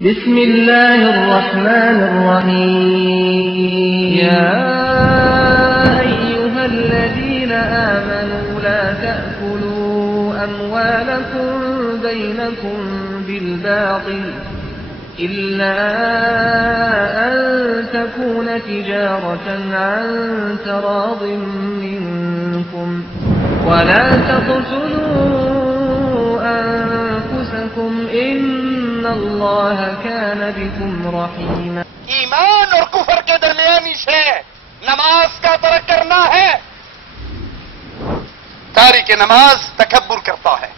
بسم الله الرحمن الرحيم يا أيها الذين آمنوا لا تأكلوا أموالكم بينكم بالباطل إلا أن تكون تجارة عن تراض منكم ولا تقتلوا أنفسكم إن الله كان بكم رحيما. ایمان اور کفر کے درمیانی شے نماز کا ترک کرنا ہے. تارک نماز تکبر کرتا ہے.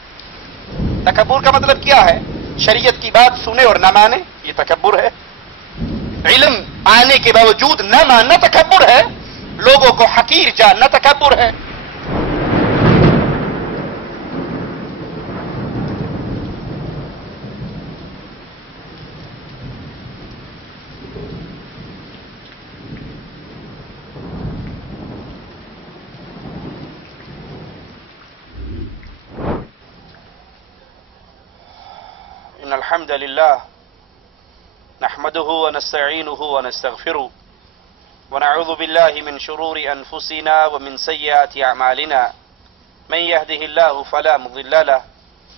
تکبر کا مطلب کیا ہے؟ شریعت کی بات سنے اور نہ مانے، یہ تکبر ہے. علم آنے کے باوجود نہ ماننا تکبر ہے. لوگوں کو حقیر جاننا تکبر ہے. إن الحمد لله نحمده ونستعينه ونستغفره ونعوذ بالله من شرور أنفسنا ومن سيئات أعمالنا من يهده الله فلا مضل له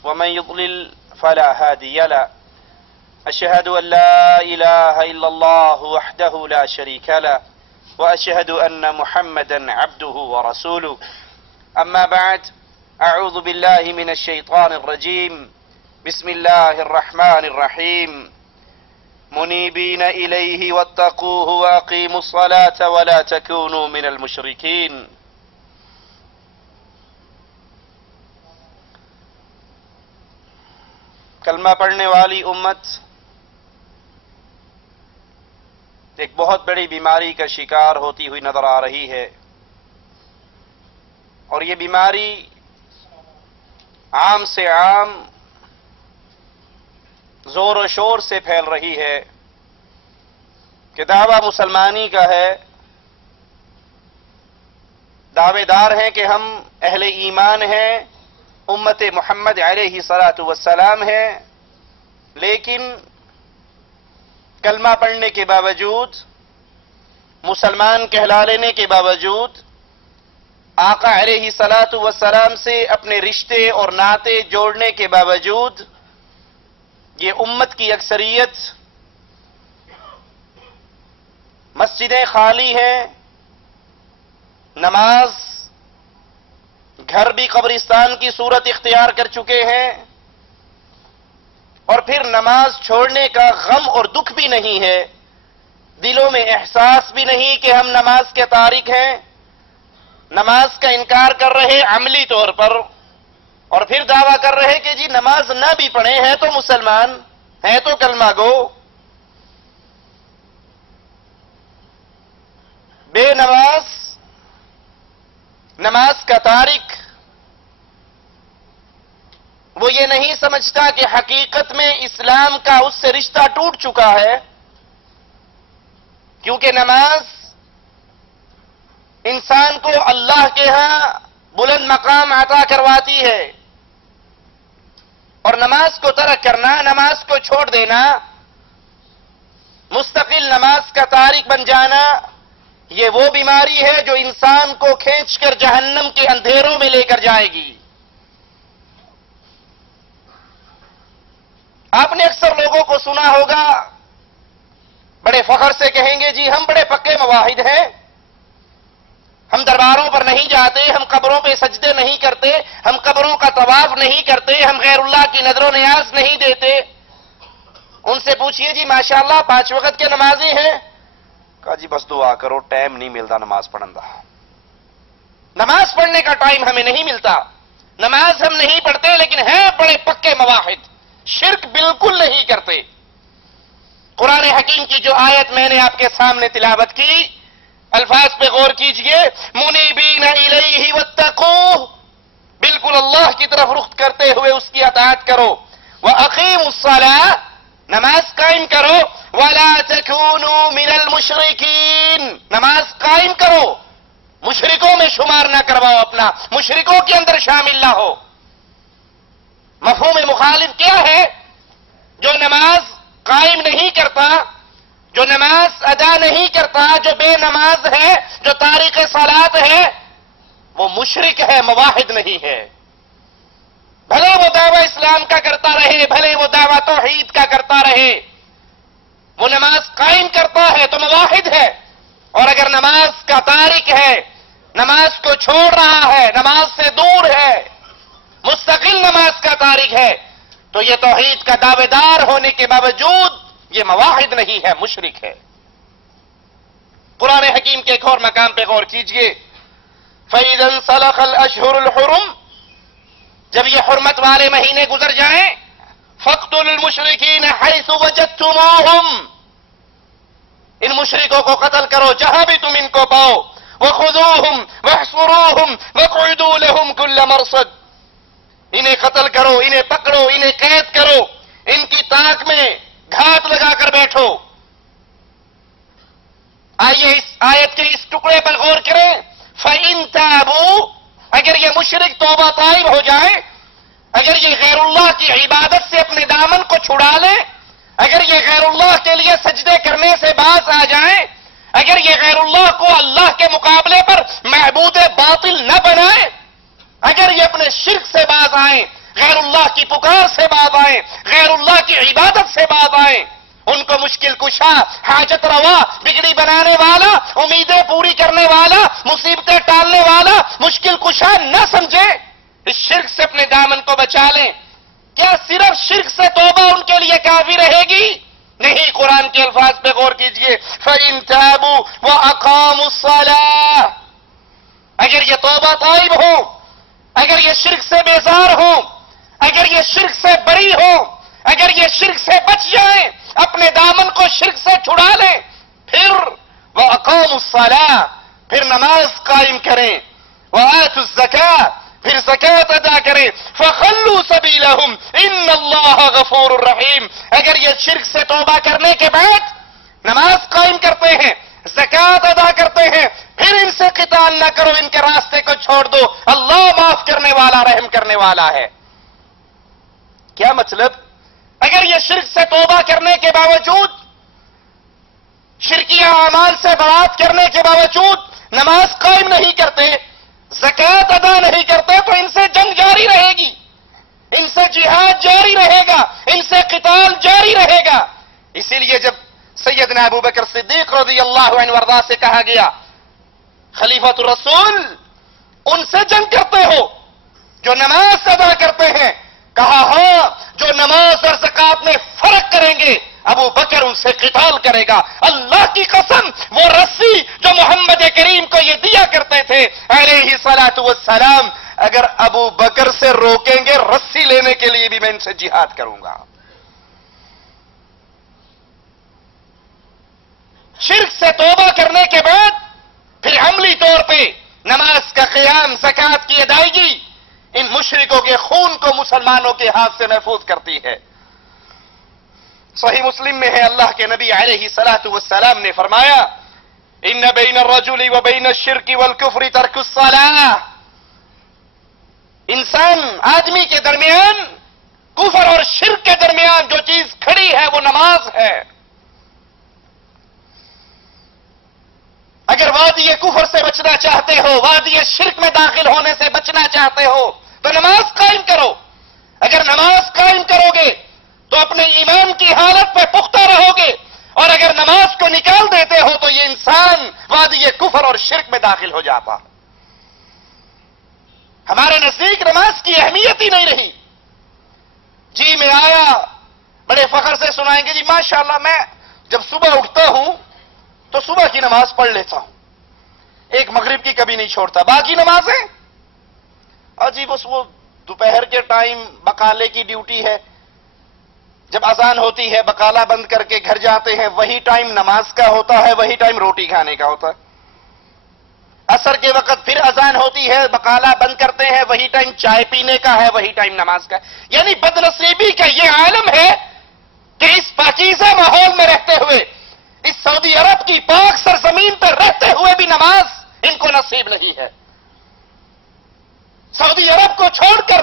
ومن يضلل فلا هادي له. أشهد أن لا إله إلا الله وحده لا شريك له وأشهد أن محمدا عبده ورسوله. أما بعد، أعوذ بالله من الشيطان الرجيم. بسم الله الرحمن الرحيم. منيبين إليه واتقوه وأقيموا الصلاة ولا تكونوا من المشركين. کلمہ پڑھنے والی امت ایک بہت بڑی بیماری کا شکار ہوتی ہوئی نظر آ رہی ہے، اور یہ بیماری عام سے عام زور و شور سے پھیل رہی ہے کہ دعویٰ مسلمانی کا ہے، دعوے دار ہیں کہ ہم اہل ایمان ہیں، امت محمد علیہ الصلاۃ والسلام ہیں، لیکن کلمہ پڑھنے کے باوجود، مسلمان کہلا لینے کے باوجود، آقا علیہ الصلاۃ والسلام سے اپنے رشتے اور ناطے جوڑنے کے باوجود یہ امت کی اکثریت مسجدیں خالی ہیں، نماز گھر بھی قبرستان کی صورت اختیار کر چکے ہیں، اور پھر نماز چھوڑنے کا غم اور دکھ بھی نہیں ہے، دلوں میں احساس بھی نہیں کہ ہم نماز کے تارک ہیں، نماز کا انکار کر رہے عملی طور پر، اور پھر دعویٰ کر رہے کہ جی نماز نہ بھی پڑھے ہیں تو مسلمان ہیں، تو کلمہ گو. بے نماز، نماز کا تارک، وہ یہ نہیں سمجھتا کہ حقیقت میں اسلام کا اس سے رشتہ ٹوٹ چکا ہے، کیونکہ نماز انسان کو اللہ کے ہاں بلند مقام عطا کرواتی ہے، اور نماز کو ترک کرنا، نماز کو چھوڑ دینا، مستقل نماز کا تارک بن جانا، یہ وہ بیماری ہے جو انسان کو کھینچ کر جہنم کے اندھیروں میں لے کر جائے گی. آپ نے اکثر لوگوں کو سنا ہوگا، بڑے فخر سے کہیں گے جی ہم بڑے پکے موحد ہیں، ہم درباروں پر نہیں جاتے، ہم قبروں پہ سجدے نہیں کرتے، ہم قبروں کا طواف نہیں کرتے، ہم غیر اللہ کی نظر و نیاز نہیں دیتے. ان سے پوچھئے جی ماشاءاللہ 5 وقت کے نمازی ہیں؟ کہا جی بس دعا کرو، ٹائم نہیں ملتا نماز پڑھن دا. نماز پڑھنے کا ٹائم ہمیں نہیں ملتا، نماز ہم نہیں پڑھتے، لیکن ہیں بڑے پکے موحد، شرک بالکل نہیں کرتے. قرآن حکیم کی جو آیت میں نے آپ کے سامنے تلاوت کی، الفاظ پہ غور کیجئے. منیبین الیہ واتقوہ، بالکل اللہ کی طرف رخ کرتے ہوئے اس کی اطاعت کرو. وَأَقِيمُوا الصَّلَاةَ، نماز قائم کرو. وَلَا تَكُونُوا مِنَ الْمُشْرِكِينَ، نماز قائم کرو، مشرکوں میں شمار نہ کرواؤ، اپنا مشرکوں کے اندر شامل نہ ہو. مفہوم مخالف کیا ہے؟ جو نماز قائم نہیں کرتا، جو نماز ادا نہیں کرتا، جو بے نماز ہے، جو تارک صلاۃ ہے، وہ مشرک ہے، موحد نہیں ہے. بھلے وہ دعویٰ اسلام کا کرتا رہے، بھلے وہ دعویٰ توحید کا کرتا رہے، وہ نماز قائم کرتا ہے تو موحد ہے. اور اگر نماز کا تارک ہے، نماز کو چھوڑ رہا ہے، نماز سے دور ہے، مستقل نماز کا تارک ہے، تو یہ توحید کا دعوے دار ہونے کے باوجود یہ موحد نہیں ہے، مشرک ہے. قرآن حکیم کے ایک اور مقام پہ غور کیجئے. فَإِذَا انْسَلَخَ الْأَشْهُرُ الْحُرُمُ، جب یہ حرمت والے مہینے گزر جائیں، فَاقْتُلُوا الْمُشْرِكِينَ حَيْثُ وَجَدتُّمُوهُمْ، ان مشرکوں کو قتل کرو جہاں بھی تم ان کو پاؤ. وَخُذُوهُمْ وَاحْصُرُوهُمْ وَاقْعُدُوا لَهُمْ كُلَّ مَرْصَدٍ، انہیں قتل کرو، انہیں پکڑو، انہیں قید کرو، ان کی تاک میں گھات لگا کر بیٹھو. آئیے اس آیت کے اس ٹکڑے پر غور کریں. فَإِن تَابُوا، اگر یہ مشرک توبہ طائب ہو جائے، اگر یہ غیر اللہ کی عبادت سے اپنے دامن کو چھڑا لے، اگر یہ غیر اللہ کے لیے سجدے کرنے سے باز آ جائیں، اگر یہ غیر اللہ کو اللہ کے مقابلے پر معبود باطل نہ بنائے، اگر یہ اپنے شرک سے باز آئیں، غیر اللہ کی پکار سے باز آئیں، غیر اللہ کی عبادت سے باز آئیں، ان کو مشکل کشا، حاجت روا، بگڑی بنانے والا، امیدیں پوری کرنے والا، مصیبتیں ٹالنے والا، مشکل کشا نہ سمجھے، اس شرک سے اپنے دامن کو بچا لیں. کیا صرف شرک سے توبہ ان کے لیے کافی رہے گی؟ نہیں. قرآن کے الفاظ پہ غور کیجئے. فَإِن تَابُوا وَأَقَامُوا الصَّلَاةَ، اگر یہ توبہ طائب ہو، اگر یہ شرک سے بیزار ہو، اگر یہ شرک سے بری ہو، اگر یہ شرک سے بچ جائیں، اپنے دامن کو شرک سے چھڑا لیں، پھر وَأَقَامُوا الصَّلَاةَ، پھر نماز قائم کریں، وَآتُوا الزَّكَاةَ، پھر زکات ادا کریں، فَخَلُّوا سَبِيلَهُمْ إِنَّ اللَّهَ غَفُورٌ رَحِيمٌ. اگر یہ شرک سے توبہ کرنے کے بعد نماز قائم کرتے ہیں، زکات ادا کرتے ہیں، پھر ان سے قتال نہ کرو، ان کے راستے کو چھوڑ دو، اللہ معاف کرنے والا، رحم کرنے والا ہے. کیا مطلب؟ اگر یہ شرک سے توبہ کرنے کے باوجود، شرکیہ اعمال سے برات کرنے کے باوجود نماز قائم نہیں کرتے، زکات ادا نہیں کرتے، تو ان سے جنگ جاری رہے گی، ان سے جہاد جاری رہے گا، ان سے قتال جاری رہے گا. اسی لیے جب سیدنا ابو بکر صدیق رضی اللہ عنہ وارضاہ سے کہا گیا خلیفۃ الرسول ان سے جنگ کرتے ہو جو نماز ادا کرتے ہیں، کہا ہاں، جو نماز اور زکات میں فرق کریں گے ابو بکر ان سے قتال کرے گا. اللہ کی قسم، وہ رسی جو محمد کریم کو یہ دیا کرتے تھے علیہ الصلاۃ والسلام، اگر ابو بکر سے روکیں گے رسی لینے کے لیے بھی میں ان سے جہاد کروں گا. شرک سے توبہ کرنے کے بعد پھر عملی طور پہ نماز کا قیام، زکات کی ادائیگی ان مشرکوں کے خون کو مسلمانوں کے ہاتھ سے محفوظ کرتی ہے. صحیح مسلم میں ہے، اللہ کے نبی علیہ الصلاۃ والسلام نے فرمایا ان بین الرجل وبین الشرک والکفر ترک الصلاۃ، انسان آدمی کے درمیان، کفر اور شرک کے درمیان جو چیز کھڑی ہے وہ نماز ہے. اگر وادی کفر سے بچنا چاہتے ہو، وادی شرک میں داخل ہونے سے بچنا چاہتے ہو تو نماز قائم کرو. اگر نماز قائم کرو گے تو اپنے ایمان کی حالت پہ پختہ رہو گے، اور اگر نماز کو نکال دیتے ہو تو یہ انسان وادی کفر اور شرک میں داخل ہو جاتا. ہمارے نزدیک نماز کی اہمیت ہی نہیں رہی. جی میں آیا، بڑے فخر سے سنائیں گے جی ماشاءاللہ میں جب صبح اٹھتا ہوں تو صبح کی نماز پڑھ لیتا ہوں، ایک مغرب کی کبھی نہیں چھوڑتا، باقی نمازیں جی بس وہ دوپہر کے ٹائم بقالے کی ڈیوٹی ہے، جب اذان ہوتی ہے بقالہ بند کر کے گھر جاتے ہیں، وہی ٹائم نماز کا ہوتا ہے، وہی ٹائم روٹی کھانے کا ہوتا ہے. عصر کے وقت پھر اذان ہوتی ہے، بقالہ بند کرتے ہیں، وہی ٹائم چائے پینے کا ہے، وہی ٹائم نماز کا ہے. یعنی بدنصیبی کا یہ عالم ہے کہ اس پاکیزہ ماحول میں رہتے ہوئے، اس سعودی عرب کی پاک سرزمین پر رہتے ہوئے بھی نماز ان کو نصیب نہیں ہے. سعودی عرب کو چھوڑ کر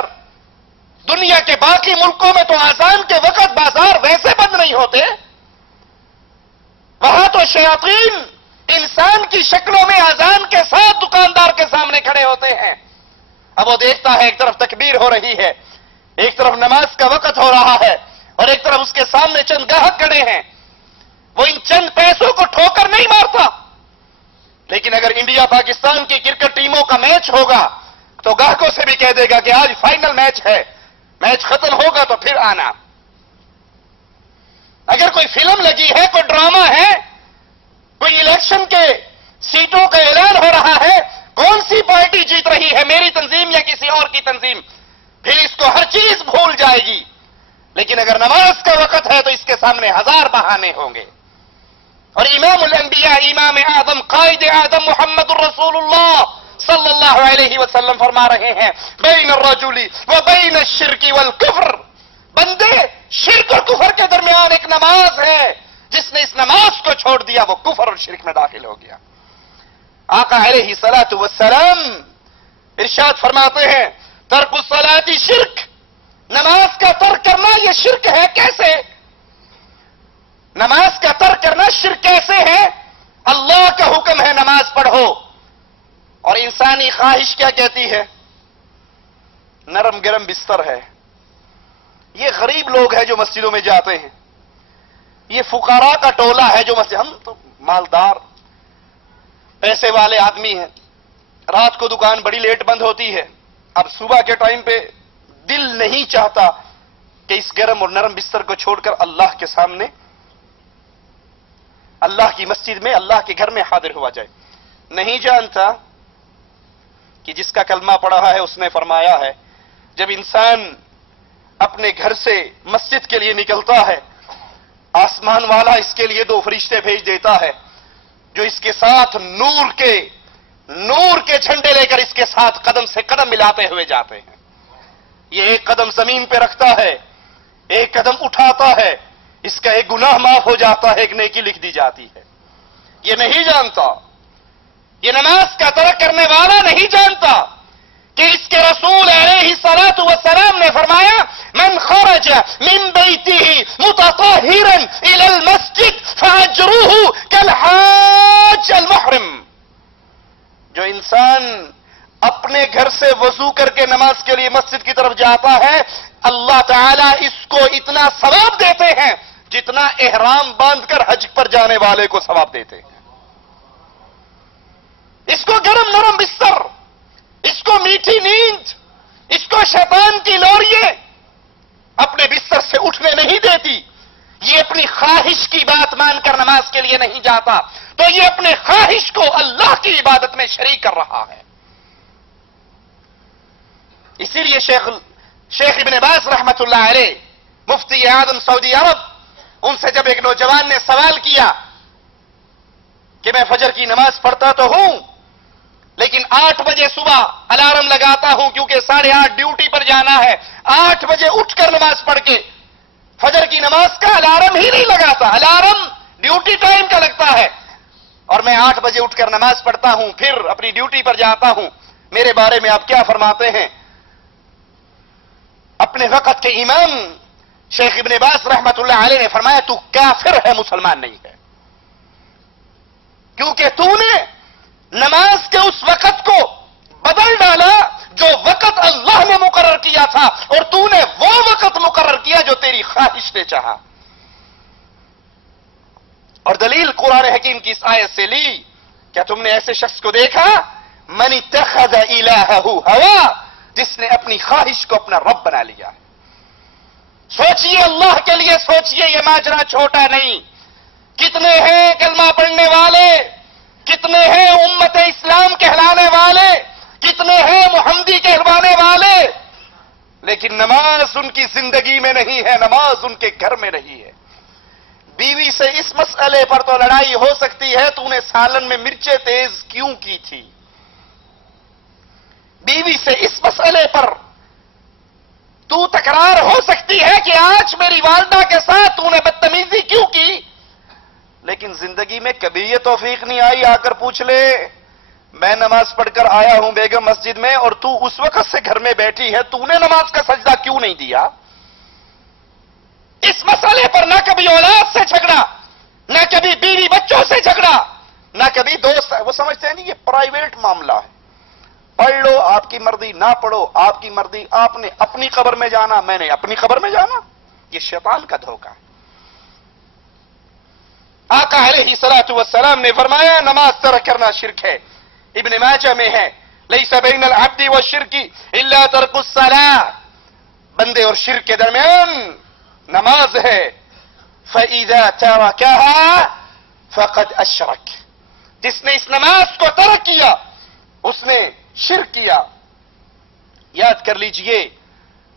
دنیا کے باقی ملکوں میں تو آزان کے وقت بازار ویسے بند نہیں ہوتے، وہاں تو شیاطین انسان کی شکلوں میں آزان کے ساتھ دکاندار کے سامنے کھڑے ہوتے ہیں۔ اب وہ دیکھتا ہے ایک طرف تکبیر ہو رہی ہے، ایک طرف نماز کا وقت ہو رہا ہے، اور ایک طرف اس کے سامنے چند گاہک کھڑے ہیں۔ وہ ان چند پیسوں کو ٹھوکر نہیں مارتا، لیکن اگر انڈیا پاکستان کی کرکٹ ٹیموں کا میچ ہوگا تو گاہکوں سے بھی کہہ دے گا کہ آج فائنل میچ ہے، میچ ختم ہوگا تو پھر آنا۔ اگر کوئی فلم لگی ہے، کوئی ڈرامہ ہے، کوئی الیکشن کے سیٹوں کا اعلان ہو رہا ہے، کون سی پارٹی جیت رہی ہے، میری تنظیم یا کسی اور کی تنظیم، پھر اس کو ہر چیز بھول جائے گی۔ لیکن اگر نماز کا وقت ہے تو اس کے سامنے ہزار بہانے ہوں گے۔ اور امام الانبیاء، امام اعظم، قائد اعظم محمد الرسول اللہ صلی اللہ علیہ وسلم فرما رہے ہیں، بین الرجل و بین الشرک والکفر، بندے شرک اور کفر کے درمیان ایک نماز ہے، جس نے اس نماز کو چھوڑ دیا وہ کفر اور شرک میں داخل ہو گیا۔ آقا علیہ الصلوۃ والسلام ارشاد فرماتے ہیں، ترک الصلاۃ شرک، نماز کا ترک کرنا یہ شرک ہے۔ کیسے نماز کا ترک کرنا شرک کیسے ہے؟ اللہ کا حکم ہے نماز پڑھو، اور انسانی خواہش کیا کہتی ہے؟ نرم گرم بستر ہے۔ یہ غریب لوگ ہیں جو مسجدوں میں جاتے ہیں، یہ فقراء کا ٹولہ ہے جو مسجد، ہم تو مالدار پیسے والے آدمی ہیں، رات کو دکان بڑی لیٹ بند ہوتی ہے، اب صبح کے ٹائم پہ دل نہیں چاہتا کہ اس گرم اور نرم بستر کو چھوڑ کر اللہ کے سامنے، اللہ کی مسجد میں، اللہ کے گھر میں حاضر ہوا جائے۔ نہیں جانتا کہ جس کا کلمہ پڑھا ہے اس نے فرمایا ہے، جب انسان اپنے گھر سے مسجد کے لیے نکلتا ہے، آسمان والا اس کے لیے 2 فرشتے بھیج دیتا ہے جو اس کے ساتھ نور کے جھنڈے لے کر اس کے ساتھ قدم سے قدم ملاتے ہوئے جاتے ہیں۔ یہ ایک قدم زمین پہ رکھتا ہے، ایک قدم اٹھاتا ہے، اس کا ایک گناہ معاف ہو جاتا ہے، ایک نیکی لکھ دی جاتی ہے۔ یہ نہیں جانتا، یہ نماز کا ترک کرنے والا نہیں جانتا کہ اس کے رسول علیہ الصلوۃ والسلام نے فرمایا، من خرج من بیتہ متطہرا الی المسجد فاجرہ کالحاج المحرم، جو انسان اپنے گھر سے وضو کر کے نماز کے لیے مسجد کی طرف جاتا ہے، اللہ تعالیٰ اس کو اتنا ثواب دیتے ہیں جتنا احرام باندھ کر حج پر جانے والے کو ثواب دیتے ہیں۔ اس کو گرم نرم بستر، اس کو میٹھی نیند، اس کو شیطان کی لوریے اپنے بستر سے اٹھنے نہیں دیتی۔ یہ اپنی خواہش کی بات مان کر نماز کے لیے نہیں جاتا تو یہ اپنے خواہش کو اللہ کی عبادت میں شریک کر رہا ہے۔ اسی لیے شیخ ابن باز رحمت اللہ علیہ، مفتی اعظم سعودی عرب، ان سے جب ایک نوجوان نے سوال کیا کہ میں فجر کی نماز پڑھتا تو ہوں لیکن 8 بجے صبح الارم لگاتا ہوں کیونکہ 8:30 ڈیوٹی پر جانا ہے، 8 بجے اٹھ کر نماز پڑھ کے فجر کی نماز کا الارم ہی نہیں لگاتا، الارم ڈیوٹی ٹائم کا لگتا ہے، اور میں 8 بجے اٹھ کر نماز پڑھتا ہوں پھر اپنی ڈیوٹی پر جاتا ہوں، میرے بارے میں آپ کیا فرماتے ہیں؟ اپنے وقت کے امام شیخ ابن باز رحمت اللہ علیہ نے فرمایا، تو کافر ہے، مسلمان نہیں ہے، کیونکہ تو نے نماز کے اس وقت کو بدل ڈالا جو وقت اللہ نے مقرر کیا تھا، اور تو نے وہ وقت مقرر کیا جو تیری خواہش نے چاہا۔ اور دلیل قرآن حکیم کی اس آیت سے لی، کیا تم نے ایسے شخص کو دیکھا من اتخذ الہہ ہوا، جس نے اپنی خواہش کو اپنا رب بنا لیا؟ سوچئے، اللہ کے لیے سوچئے، یہ ماجرا چھوٹا نہیں۔ کتنے ہیں کلمہ پڑھنے والے، کتنے ہیں امت اسلام کہلانے والے، کتنے ہیں محمدی کہلوانے والے، لیکن نماز ان کی زندگی میں نہیں ہے، نماز ان کے گھر میں نہیں ہے۔ بیوی سے اس مسئلے پر تو لڑائی ہو سکتی ہے، تو نے سالن میں مرچیں تیز کیوں کی تھی؟ بیوی سے اس مسئلے پر تو تکرار ہو سکتی ہے کہ آج میری والدہ کے ساتھ تو نے بدتمیزی کیوں کی، لیکن زندگی میں کبھی یہ توفیق نہیں آئی آ کر پوچھ لے میں نماز پڑھ کر آیا ہوں بیگم مسجد میں اور تو اس وقت سے گھر میں بیٹھی ہے، تو نے نماز کا سجدہ کیوں نہیں دیا؟ اس مسئلے پر نہ کبھی اولاد سے جھگڑا، نہ کبھی بیوی بچوں سے جھگڑا، نہ کبھی دوست. وہ سمجھتے ہیں نہیں یہ پرائیویٹ معاملہ ہے، پڑھ لو آپ کی مرضی، نہ پڑھو آپ کی مرضی، آپ نے اپنی قبر میں جانا، میں نے اپنی قبر میں جانا. یہ شیطان کا دھوکہ ہے. آقا علیہ الصلوۃ والسلام نے فرمایا نماز ترک کرنا شرک ہے. ابن ماجہ میں ہے لیس بین العبد والشرک الا ترک الصلاۃ، بندے اور شرک کے درمیان نماز ہے. فاذا ترکها فقد اشرک، جس نے اس نماز کو ترک کیا اس نے شرک کیا. یاد کر لیجئے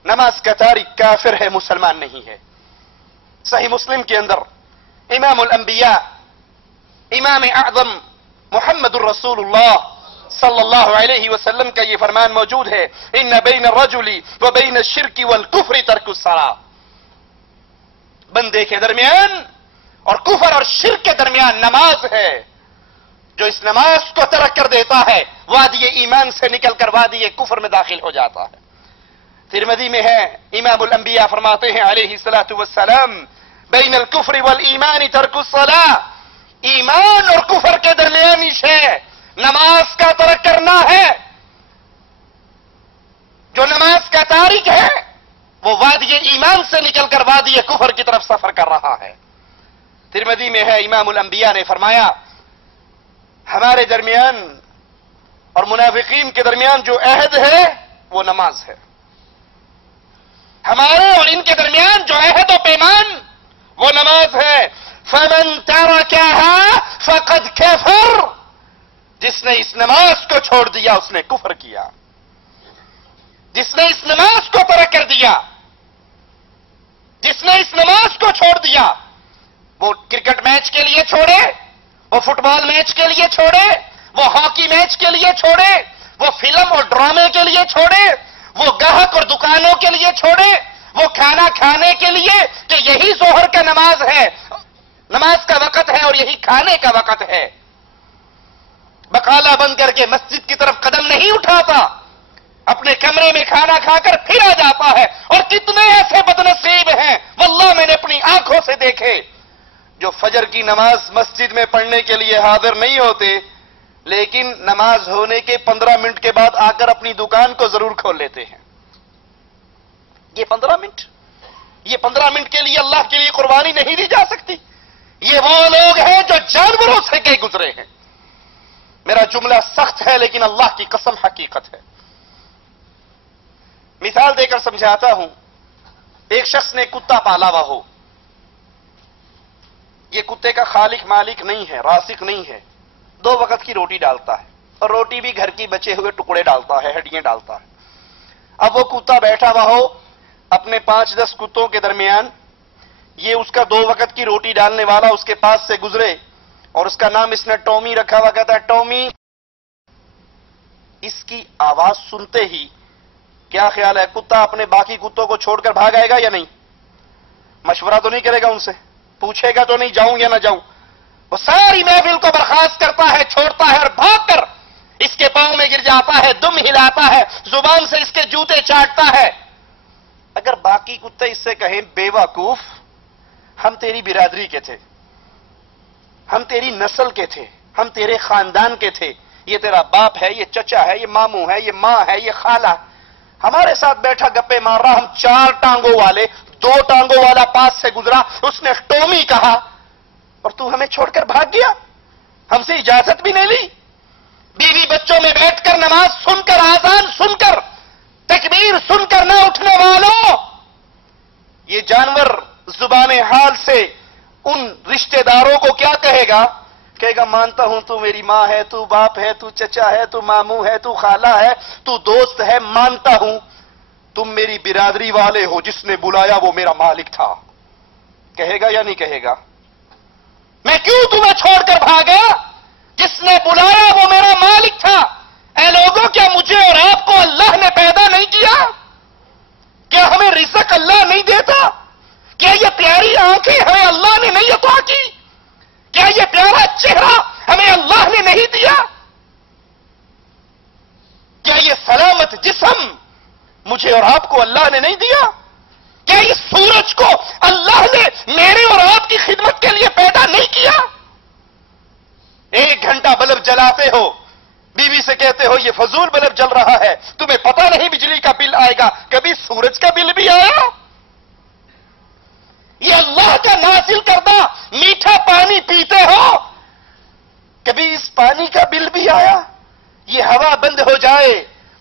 نماز کا تارک کافر ہے، مسلمان نہیں ہے. صحیح مسلم کے اندر امام الانبیاء امام اعظم محمد الرسول اللہ صلی اللہ علیہ وسلم کا یہ فرمان موجود ہے، ان بین الرجل وبین الشرک والکفر ترک الصلاۃ، بندے کے درمیان اور کفر اور شرک کے درمیان نماز ہے. جو اس نماز کو ترک کر دیتا ہے وادی ایمان سے نکل کر وادی کفر میں داخل ہو جاتا ہے. ترمذی میں ہے امام الانبیاء فرماتے ہیں علیہ الصلوۃ والسلام بین الکفر والایمان ترک الصلاۃ، ایمان اور کفر کے درمیانی شے نماز کا ترک کرنا ہے. جو نماز کا تارک ہے وہ وادی ایمان سے نکل کر وادی کفر کی طرف سفر کر رہا ہے. ترمذی میں ہے امام الانبیاء نے فرمایا ہمارے درمیان اور منافقین کے درمیان جو عہد ہے وہ نماز ہے. ہمارے اور ان کے درمیان جو عہد و پیمان وہ نماز ہے. فمن ترکها فقد کفر، جس نے اس نماز کو چھوڑ دیا اس نے کفر کیا. جس نے اس نماز کو ترک کر دیا، جس نے اس نماز کو چھوڑ دیا، وہ کرکٹ میچ کے لیے چھوڑے، وہ فٹ بال میچ کے لیے چھوڑے، وہ ہاکی میچ کے لیے چھوڑے، وہ فلم اور ڈرامے کے لیے چھوڑے، وہ گاہک اور دکانوں کے لیے چھوڑے، وہ کھانا کھانے کے لیے کہ یہی ظہر کا نماز ہے، نماز کا وقت ہے اور یہی کھانے کا وقت ہے. بقالہ بند کر کے مسجد کی طرف قدم نہیں اٹھاتا، اپنے کمرے میں کھانا کھا کر پھر آ جاتا ہے. اور کتنے ایسے بدنصیب ہیں واللہ میں نے اپنی آنکھوں سے دیکھے جو فجر کی نماز مسجد میں پڑھنے کے لیے حاضر نہیں ہوتے، لیکن نماز ہونے کے 15 منٹ کے بعد آ کر اپنی دکان کو ضرور کھول لیتے ہیں. یہ 15 منٹ کے لیے اللہ کے لیے قربانی نہیں دی جا سکتی. یہ وہ لوگ ہیں جو جانوروں سے گئے گزرے ہیں. میرا جملہ سخت ہے لیکن اللہ کی قسم حقیقت ہے. مثال دے کر سمجھاتا ہوں. ایک شخص نے کتا پالا ہوا ہو، یہ کتے کا خالق مالک نہیں ہے، رازق نہیں ہے، 2 وقت کی روٹی ڈالتا ہے اور روٹی بھی گھر کی بچے ہوئے ٹکڑے ڈالتا ہے، ہڈیاں ڈالتا ہے. اب وہ کتا بیٹھا ہوا ہو اپنے 5-10 کتوں کے درمیان، یہ اس کا 2 وقت کی روٹی ڈالنے والا اس کے پاس سے گزرے اور اس کا نام اس نے ٹومی رکھا ہوا، کہتا ہے ٹومی. اس کی آواز سنتے ہی کیا خیال ہے کتا اپنے باقی کتوں کو چھوڑ کر بھاگ آئے گا یا نہیں؟ مشورہ تو نہیں کرے گا ان سے، پوچھے گا تو نہیں جاؤں یا نہ جاؤں. وہ ساری محفل کو برخاست کرتا ہے، چھوڑتا ہے اور بھاگ کر اس کے پاؤں میں گر جاتا ہے، دم ہلاتا ہے، زبان سے اس کے جوتے چاٹتا ہے. اگر باقی کتے اس سے کہیں بے وقوف، ہم تیری برادری کے تھے، ہم تیری نسل کے تھے، ہم تیرے خاندان کے تھے، یہ تیرا باپ ہے، یہ چچا ہے، یہ ماموں ہے، یہ ماں ہے، یہ خالہ، ہمارے ساتھ بیٹھا گپے مار رہا، ہم 4 ٹانگوں والے، 2 ٹانگوں والا پاس سے گزرا، اس نے ٹومی کہا اور تو ہمیں چھوڑ کر بھاگ گیا، ہم سے اجازت بھی نہیں لی. بیوی بچوں میں بیٹھ کر نماز سن کر، آذان سن کر، تکبیر سن کر نہ اٹھنے والوں، یہ جانور زبان حال سے ان رشتہ داروں کو کیا کہے گا؟ کہے گا مانتا ہوں تو میری ماں ہے، تو باپ ہے، تو چچا ہے، تو ماموں ہے، تو خالہ ہے، تو دوست ہے، مانتا ہوں تم میری برادری والے ہو، جس نے بلایا وہ میرا مالک تھا. کہے گا یا نہیں کہے گا؟ میں کیوں تمہیں چھوڑ کر بھاگا؟ جس نے بلایا وہ میرا مالک تھا. اے لوگوں، کیا مجھے اور آپ کو اللہ نے پیدا نہیں کیا؟ کیا ہمیں رزق اللہ نہیں دیتا؟ کیا یہ پیاری آنکھیں ہمیں اللہ نے نہیں عطا کی؟ کیا یہ پیارا چہرہ ہمیں اللہ نے نہیں دیا؟ کیا یہ سلامت جسم مجھے اور آپ کو اللہ نے نہیں دیا؟ کیا اس سورج کو اللہ نے میرے اور آپ کی خدمت کے لیے پیدا نہیں کیا؟ 1 گھنٹہ بلب جلاتے ہو، بیوی سے کہتے ہو یہ فضول بلب جل رہا ہے، تمہیں پتہ نہیں بجلی کا بل آئے گا، کبھی سورج کا بل بھی آیا؟ یہ اللہ کا نازل کردہ میٹھا پانی پیتے ہو، کبھی اس پانی کا بل بھی آیا؟ یہ ہوا بند ہو جائے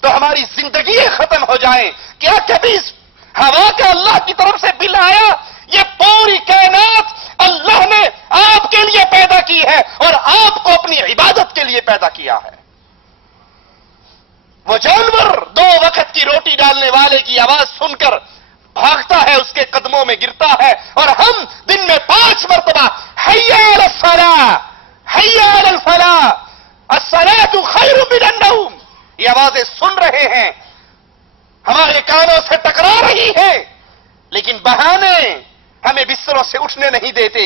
تو ہماری زندگی ختم ہو جائے، کیا کبھی اس ہوا کا اللہ کی طرف سے بل آیا؟ یہ پوری کائنات اللہ نے آپ کے لیے پیدا کی ہے اور آپ کو اپنی عبادت کے لیے پیدا کیا ہے۔ وہ جانور 2 وقت کی روٹی ڈالنے والے کی آواز سن کر بھاگتا ہے، اس کے قدموں میں گرتا ہے، اور ہم دن میں 5 مرتبہ حی علی الصلاۃ، حی علی الفلاح، الصلاۃ خیر من النوم، یہ آوازیں سن رہے ہیں، ہمارے کانوں سے ٹکرا رہی ہیں، لیکن بہانے ہمیں بستروں سے اٹھنے نہیں دیتے،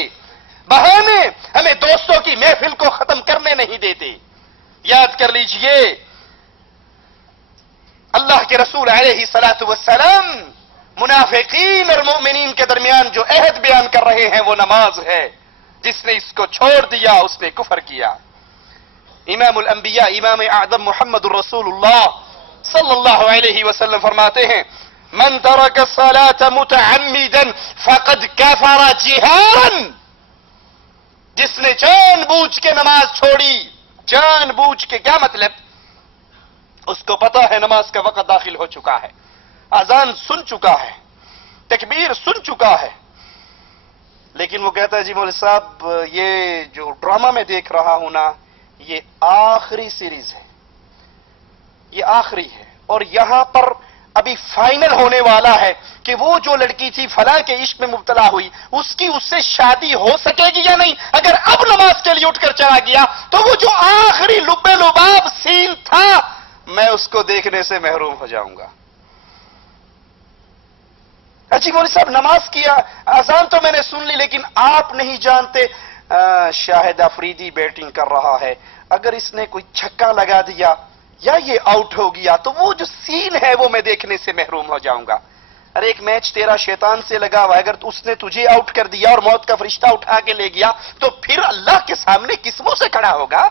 بہانے ہمیں دوستوں کی محفل کو ختم کرنے نہیں دیتے۔ یاد کر لیجئے اللہ کے رسول علیہ الصلوۃ والسلام منافقین اور مومنین کے درمیان جو عہد بیان کر رہے ہیں وہ نماز ہے، جس نے اس کو چھوڑ دیا اس نے کفر کیا۔ امام الانبیاء امام اعظم محمد الرسول اللہ صلی اللہ علیہ وسلم فرماتے ہیں من ترک الصلاة متعمدا فقد کفر جہارا، جس نے جان بوجھ کے نماز چھوڑی، جان بوجھ کے کیا مطلب؟ اس کو پتا ہے نماز کا وقت داخل ہو چکا ہے، اذان سن چکا ہے، تکبیر سن چکا ہے، لیکن وہ کہتا ہے جی مولوی صاحب یہ جو ڈرامہ میں دیکھ رہا ہوں نا یہ آخری سیریز ہے، یہ آخری ہے، اور یہاں پر ابھی فائنل ہونے والا ہے کہ وہ جو لڑکی تھی فلاں کے عشق میں مبتلا ہوئی اس کی اس سے شادی ہو سکے گی یا نہیں، اگر اب نماز کے لیے اٹھ کر چلا گیا تو وہ جو آخری لب لباب سین تھا میں اس کو دیکھنے سے محروم ہو جاؤں گا۔ اچھی مولوی صاحب نماز کیا، اذان تو میں نے سن لی، لیکن آپ نہیں جانتے شاہد افریدی بیٹنگ کر رہا ہے، اگر اس نے کوئی چھکا لگا دیا یا یہ آؤٹ ہو گیا تو وہ جو سین ہے وہ میں دیکھنے سے محروم ہو جاؤں گا۔ ارے ایک میچ تیرا شیطان سے لگا ہوا ہے، اگر اس نے تجھے آؤٹ کر دیا اور موت کا فرشتہ اٹھا کے لے گیا تو پھر اللہ کے سامنے کس منہ سے کھڑا ہوگا؟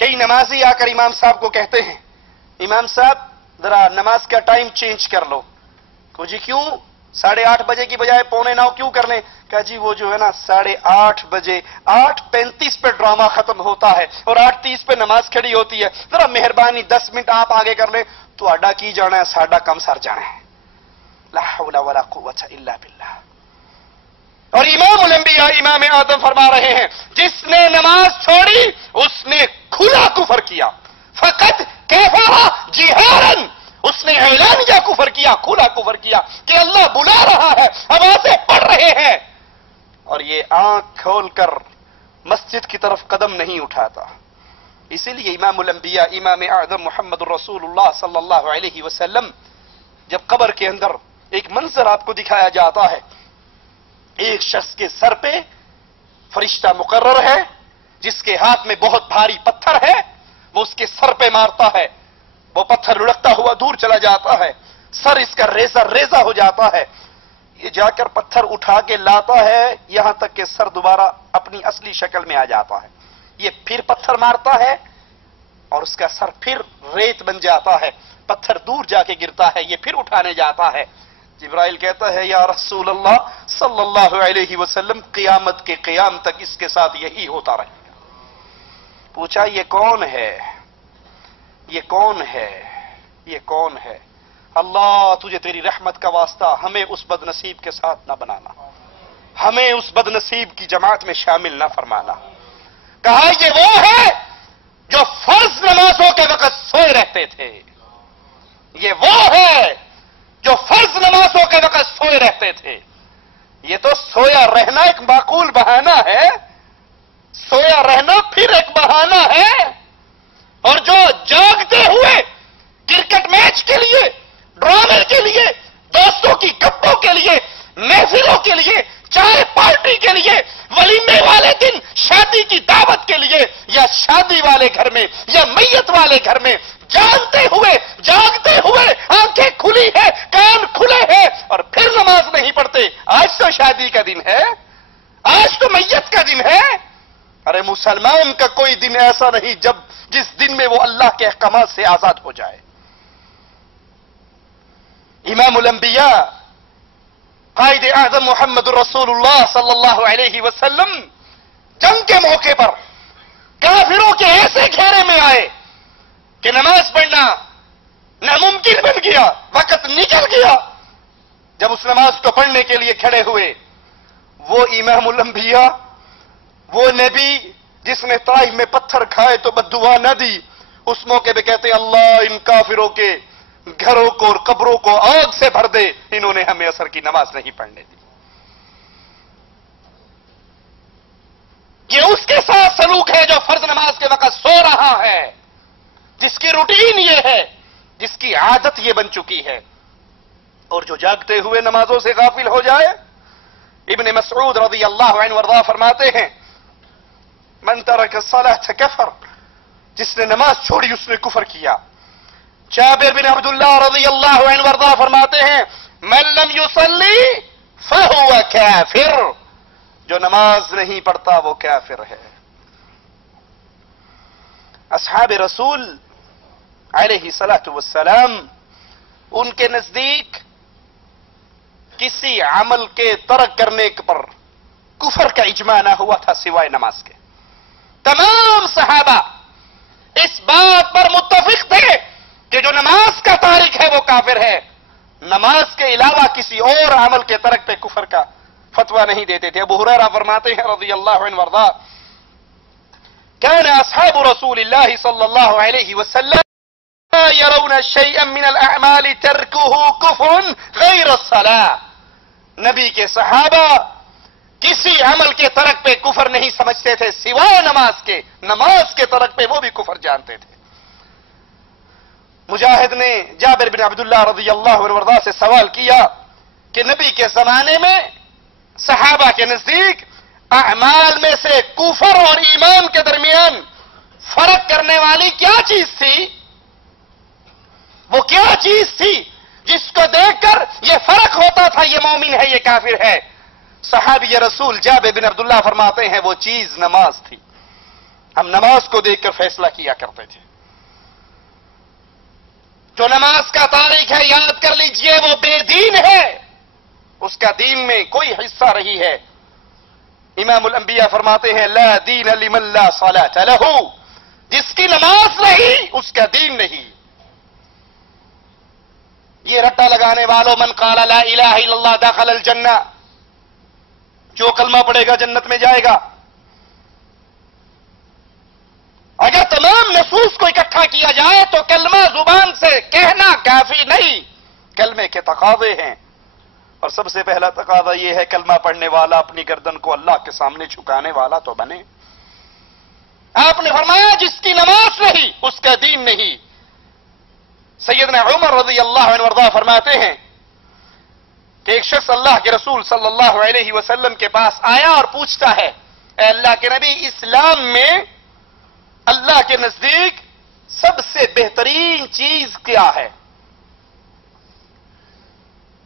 کئی نمازی آ کر امام صاحب کو کہتے ہیں امام صاحب ذرا نماز کا ٹائم چینج کر لو، کو جی کیوں 8:30 بجے کی بجائے 8:45 کیوں کر لیں؟ کہا جی وہ جو ہے نا 8:30 بجے 8:35 پہ ڈرامہ ختم ہوتا ہے اور 8:30 پہ نماز کھڑی ہوتی ہے، ذرا مہربانی 10 منٹ آپ آگے کر لیں تو اڈا کی جانا ہے، ساڈا کم سر جانا ہے۔ لا حول ولا قوت الا باللہ۔ اور امام الانبیاء امام اعظم فرما رہے ہیں جس نے نماز چھوڑی اس نے کھلا کفر کیا، فقط کفر جہارا، اس نے اعلانیہ کفر کیا، کھلا کفر کیا کہ اللہ بلا رہا ہے، آوازیں پڑھ رہے ہیں، اور یہ آنکھ کھول کر مسجد کی طرف قدم نہیں اٹھاتا۔ اسی لیے امام الانبیاء امام اعظم محمد الرسول اللہ صلی اللہ علیہ وسلم جب قبر کے اندر ایک منظر آپ کو دکھایا جاتا ہے، ایک شخص کے سر پہ فرشتہ مقرر ہے جس کے ہاتھ میں بہت بھاری پتھر ہے، وہ اس کے سر پہ مارتا ہے، وہ پتھر لڑکتا ہوا دور چلا جاتا ہے، سر اس کا ریزہ ریزہ ہو جاتا ہے، یہ جا کر پتھر اٹھا کے لاتا ہے یہاں تک کہ سر دوبارہ اپنی اصلی شکل میں آ جاتا ہے، یہ پھر پتھر مارتا ہے اور اس کا سر پھر ریت بن جاتا ہے، پتھر دور جا کے گرتا ہے، یہ پھر اٹھانے جاتا ہے۔ جبرائیل کہتا ہے یا رسول اللہ صلی اللہ علیہ وسلم قیامت کے قیام تک اس کے ساتھ یہی ہوتا رہے گا۔ پوچھا یہ کون ہے؟ یہ کون ہے؟ یہ کون ہے؟ اللہ تجھے تیری رحمت کا واسطہ ہمیں اس بد نصیب کے ساتھ نہ بنانا، ہمیں اس بد نصیب کی جماعت میں شامل نہ فرمانا۔ کہا یہ وہ ہے جو فرض نمازوں کے وقت سوئے رہتے تھے، یہ وہ ہے جو فرض نمازوں کے وقت سوئے رہتے تھے۔ یہ تو سویا رہنا ایک معقول بہانہ ہے، سویا رہنا پھر ایک بہانہ ہے، اور جو جاگتے ہوئے کرکٹ میچ کے لیے، ڈرامے کے لیے، دوستوں کی گپوں کے لیے، محفلوں کے لیے چاہے پارٹی کے لیے، ولیمے والے دن، شادی کی دعوت کے لیے، یا شادی والے گھر میں یا میت والے گھر میں، جانتے ہوئے جاگتے ہوئے آنکھیں کھلی ہے، کان کھلے ہیں، اور پھر نماز نہیں پڑھتے۔ آج تو شادی کا دن ہے، آج تو میت کا دن ہے۔ ارے مسلمان کا کوئی دن ایسا نہیں جس دن میں وہ اللہ کے احکامات سے آزاد ہو جائے۔ امام الانبیاء قائد اعظم محمد الرسول اللہ صلی اللہ علیہ وسلم جنگ کے موقع پر کافروں کے ایسے گھیرے میں آئے کہ نماز پڑھنا ناممکن بن گیا، وقت نکل گیا۔ جب اس نماز کو پڑھنے کے لیے کھڑے ہوئے، وہ امام الانبیاء، وہ نبی جس نے طائف میں پتھر کھائے تو بددعا نہ دی، اس موقع پہ کہتے ہیں اللہ ان کافروں کے گھروں کو اور قبروں کو آگ سے بھر دے، انہوں نے ہمیں عصر کی نماز نہیں پڑھنے دی۔ یہ اس کے ساتھ سلوک ہے جو فرض نماز کے وقت سو رہا ہے، جس کی روٹین یہ ہے، جس کی عادت یہ بن چکی ہے، اور جو جاگتے ہوئے نمازوں سے غافل ہو جائے۔ ابن مسعود رضی اللہ عنہ وارضاہ فرماتے ہیں من ترک الصلاۃ کفر، جس نے نماز چھوڑی اس نے کفر کیا۔ جابر بن عبداللہ رضی اللہ عنہ وارضاہ فرماتے ہیں من لم یصلی فہو کافر، جو نماز نہیں پڑھتا وہ کافر ہے۔ اصحاب رسول علیہ الصلاۃ والسلام، ان کے نزدیک کسی عمل کے ترک کرنے پر کفر کا اجماع نہ ہوا تھا سوائے نماز کے۔ تمام صحابہ اس بات پر متفق تھے کہ جو نماز کا تارک ہے وہ کافر ہے، نماز کے علاوہ کسی اور عمل کے ترک پہ کفر کا فتویٰ نہیں دیتے تھے۔ ابو ہریرہ فرماتے ہیں رضی اللہ عنہ وارضاہ كان اصحاب رسول اللہ صلی اللہ علیہ وسلم لا يرون شيئا من الاعمال تركه كفر غير الصلاة، نبی کے صحابہ کسی عمل کے ترک پہ کفر نہیں سمجھتے تھے سوائے نماز کے، نماز کے ترک پہ وہ بھی کفر جانتے تھے۔ مجاہد نے جابر بن عبداللہ رضی اللہ عنہ وارضاہ سے سوال کیا کہ نبی کے زمانے میں صحابہ کے نزدیک اعمال میں سے کفر اور ایمان کے درمیان فرق کرنے والی کیا چیز تھی؟ وہ کیا چیز تھی جس کو دیکھ کر یہ فرق ہوتا تھا یہ مومن ہے یہ کافر ہے؟ صحابی رسول جابر بن عبداللہ فرماتے ہیں وہ چیز نماز تھی، ہم نماز کو دیکھ کر فیصلہ کیا کرتے تھے۔ جو نماز کا تارک ہے یاد کر لیجئے وہ بے دین ہے، اس کا دین میں کوئی حصہ نہیں ہے۔ امام الانبیاء فرماتے ہیں لا دین لمن لا صلاۃ لہ، جس کی نماز نہیں اس کا دین نہیں۔ یہ رٹا لگانے والوں من قال لا الہ الا اللہ دخل الجنہ، جو کلمہ پڑھے گا جنت میں جائے گا۔ اگر تمام نصوص کو اکٹھا کیا جائے تو کلمہ زبان سے کہنا کافی نہیں، کلمے کے تقاضے ہیں، اور سب سے پہلا تقاضا یہ ہے کلمہ پڑھنے والا اپنی گردن کو اللہ کے سامنے جھکانے والا تو بنے۔ آپ نے فرمایا جس کی نماز نہیں اس کا دین نہیں۔ سیدنا عمر رضی اللہ عنہ وارضاہ فرماتے ہیں کہ ایک شخص اللہ کے رسول صلی اللہ علیہ وسلم کے پاس آیا اور پوچھتا ہے اے اللہ کے نبی، اسلام میں اللہ کے نزدیک سب سے بہترین چیز کیا ہے؟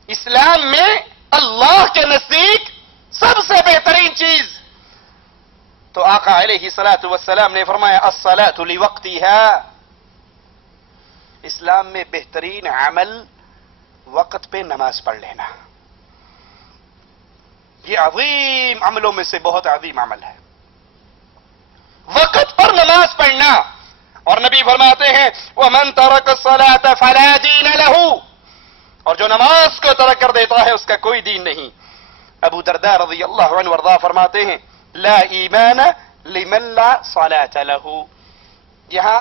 اسلام میں اللہ کے نزدیک سب سے بہترین چیز؟ تو آقا علیہ الصلوۃ والسلام نے فرمایا الصلاۃ لوقتها، اسلام میں بہترین عمل وقت پہ نماز پڑھ لینا۔ یہ عظیم عملوں میں سے بہت عظیم عمل ہے، وقت پر نماز پڑھنا۔ اور نبی فرماتے ہیں وَمَن تَرَكَ الصَّلَاةَ فَلَا دِينَ لَهُ، اور جو نماز کو ترک کر دیتا ہے اس کا کوئی دین نہیں۔ ابو درداء رضی اللہ عنہ وارضاہ فرماتے ہیں لا ایمان لمن لا صلاة له، یہاں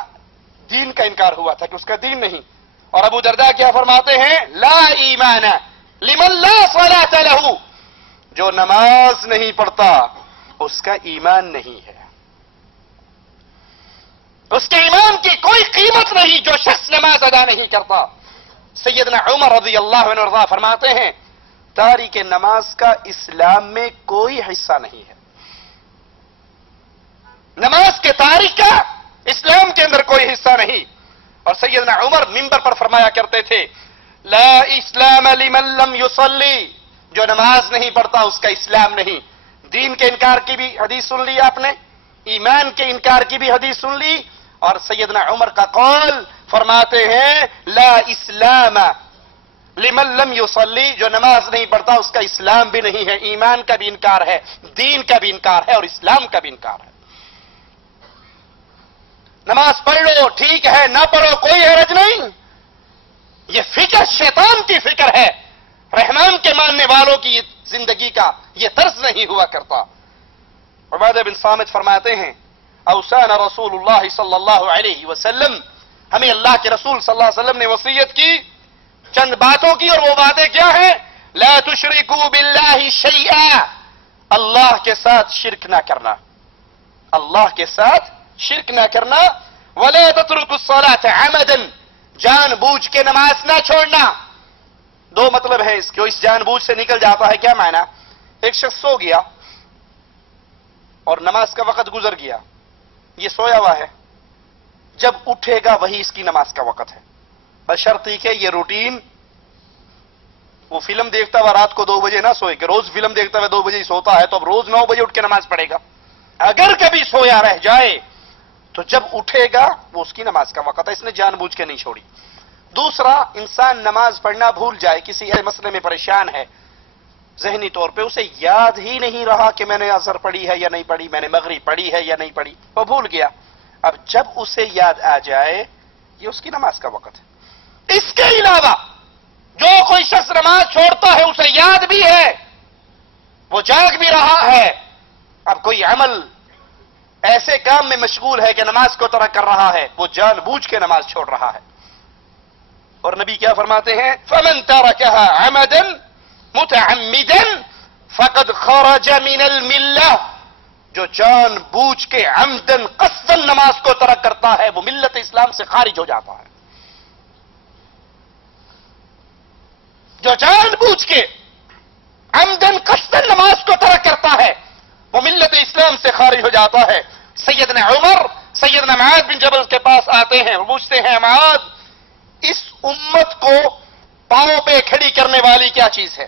دین کا انکار ہوا تھا کہ اس کا دین نہیں، اور ابو درداء کیا فرماتے ہیں لا ایمان لمن لا صلاة له، جو نماز نہیں پڑھتا اس کا ایمان نہیں ہے، اس کے ایمان کی کوئی قیمت نہیں جو شخص نماز ادا نہیں کرتا۔ سیدنا عمر رضی اللہ عنہ وارضاہ فرماتے ہیں تاریک نماز کا اسلام میں کوئی حصہ نہیں ہے. نماز کے تاریک کا اسلام کے اندر کوئی حصہ نہیں. اور سیدنا عمر منبر پر فرمایا کرتے تھے لا اسلام لمن لم يصلي، جو نماز نہیں پڑھتا اس کا اسلام نہیں. دین کے انکار کی بھی حدیث سن لی آپ نے، ایمان کے انکار کی بھی حدیث سن لی، اور سیدنا عمر کا قول فرماتے ہیں لا اسلام لمن لم يصلي، جو نماز نہیں پڑھتا اس کا اسلام بھی نہیں ہے. ایمان کا بھی انکار ہے، دین کا بھی انکار ہے، اور اسلام کا بھی انکار ہے. نماز پڑھ لو ٹھیک ہے، نہ پڑھو کوئی حرج نہیں. یہ فکر شیطان کی فکر ہے، رحمان کے ماننے والوں کی زندگی کا یہ طرز نہیں ہوا کرتا. عبادہ بن صامت فرماتے ہیں اوصانا رسول اللہ صلی اللہ علیہ وسلم، ہمیں اللہ کے رسول صلی اللہ علیہ وسلم نے وصیت کی چند باتوں کی، اور وہ باتیں کیا ہیں؟ لا تشرکوا باللہ شیئا، اللہ کے ساتھ شرک نہ کرنا، اللہ کے ساتھ شرک نہ کرنا. ولا تترکوا الصلاة عمدا، جان بوجھ کے نماز نہ چھوڑنا. دو مطلب ہے اس کے، اس جان بوجھ سے نکل جاتا ہے. کیا معنی؟ ایک شخص سو گیا اور نماز کا وقت گزر گیا، یہ سویا ہوا ہے، جب اٹھے گا وہی اس کی نماز کا وقت ہے، بشرطی کہ یہ روٹین. وہ فلم دیکھتا ہوا رات کو 2 بجے نہ سوئے، کہ روز فلم دیکھتا ہوا 2 بجے ہی سوتا ہے، تو اب روز 9 بجے اٹھ کے نماز پڑھے گا. اگر کبھی سویا رہ جائے تو جب اٹھے گا وہ اس کی نماز کا وقت ہے، اس نے جان بوجھ کے نہیں چھوڑی. دوسرا، انسان نماز پڑھنا بھول جائے، کسی ایسے مسئلے میں پریشان ہے، ذہنی طور پہ اسے یاد ہی نہیں رہا کہ میں نے عصر پڑھی ہے یا نہیں پڑھی، میں نے مغرب پڑھی ہے یا نہیں پڑھی، وہ بھول گیا. اب جب اسے یاد آ جائے یہ اس کی نماز کا وقت ہے. اس کے علاوہ جو کوئی شخص نماز چھوڑتا ہے اسے یاد بھی ہے، وہ جاگ بھی رہا ہے، اب کوئی عمل ایسے کام میں مشغول ہے کہ نماز کو ترک کر رہا ہے، وہ جان بوجھ کے نماز چھوڑ رہا ہے. اور نبی کیا فرماتے ہیں؟ فمن ترکها عمدا متعمدا فقد خرج من الملہ، جو جان بوجھ کے عمدن قصدن نماز کو ترک کرتا ہے وہ ملت اسلام سے خارج ہو جاتا ہے. جو جان بوجھ کے عمدن قصدن نماز کو ترک کرتا ہے وہ ملت اسلام سے خارج ہو جاتا ہے. سیدنا عمر سیدنا معاذ بن جبل کے پاس آتے ہیں اور پوچھتے ہیں معاذ، اس امت کو پاؤں پہ کھڑی کرنے والی کیا چیز ہے؟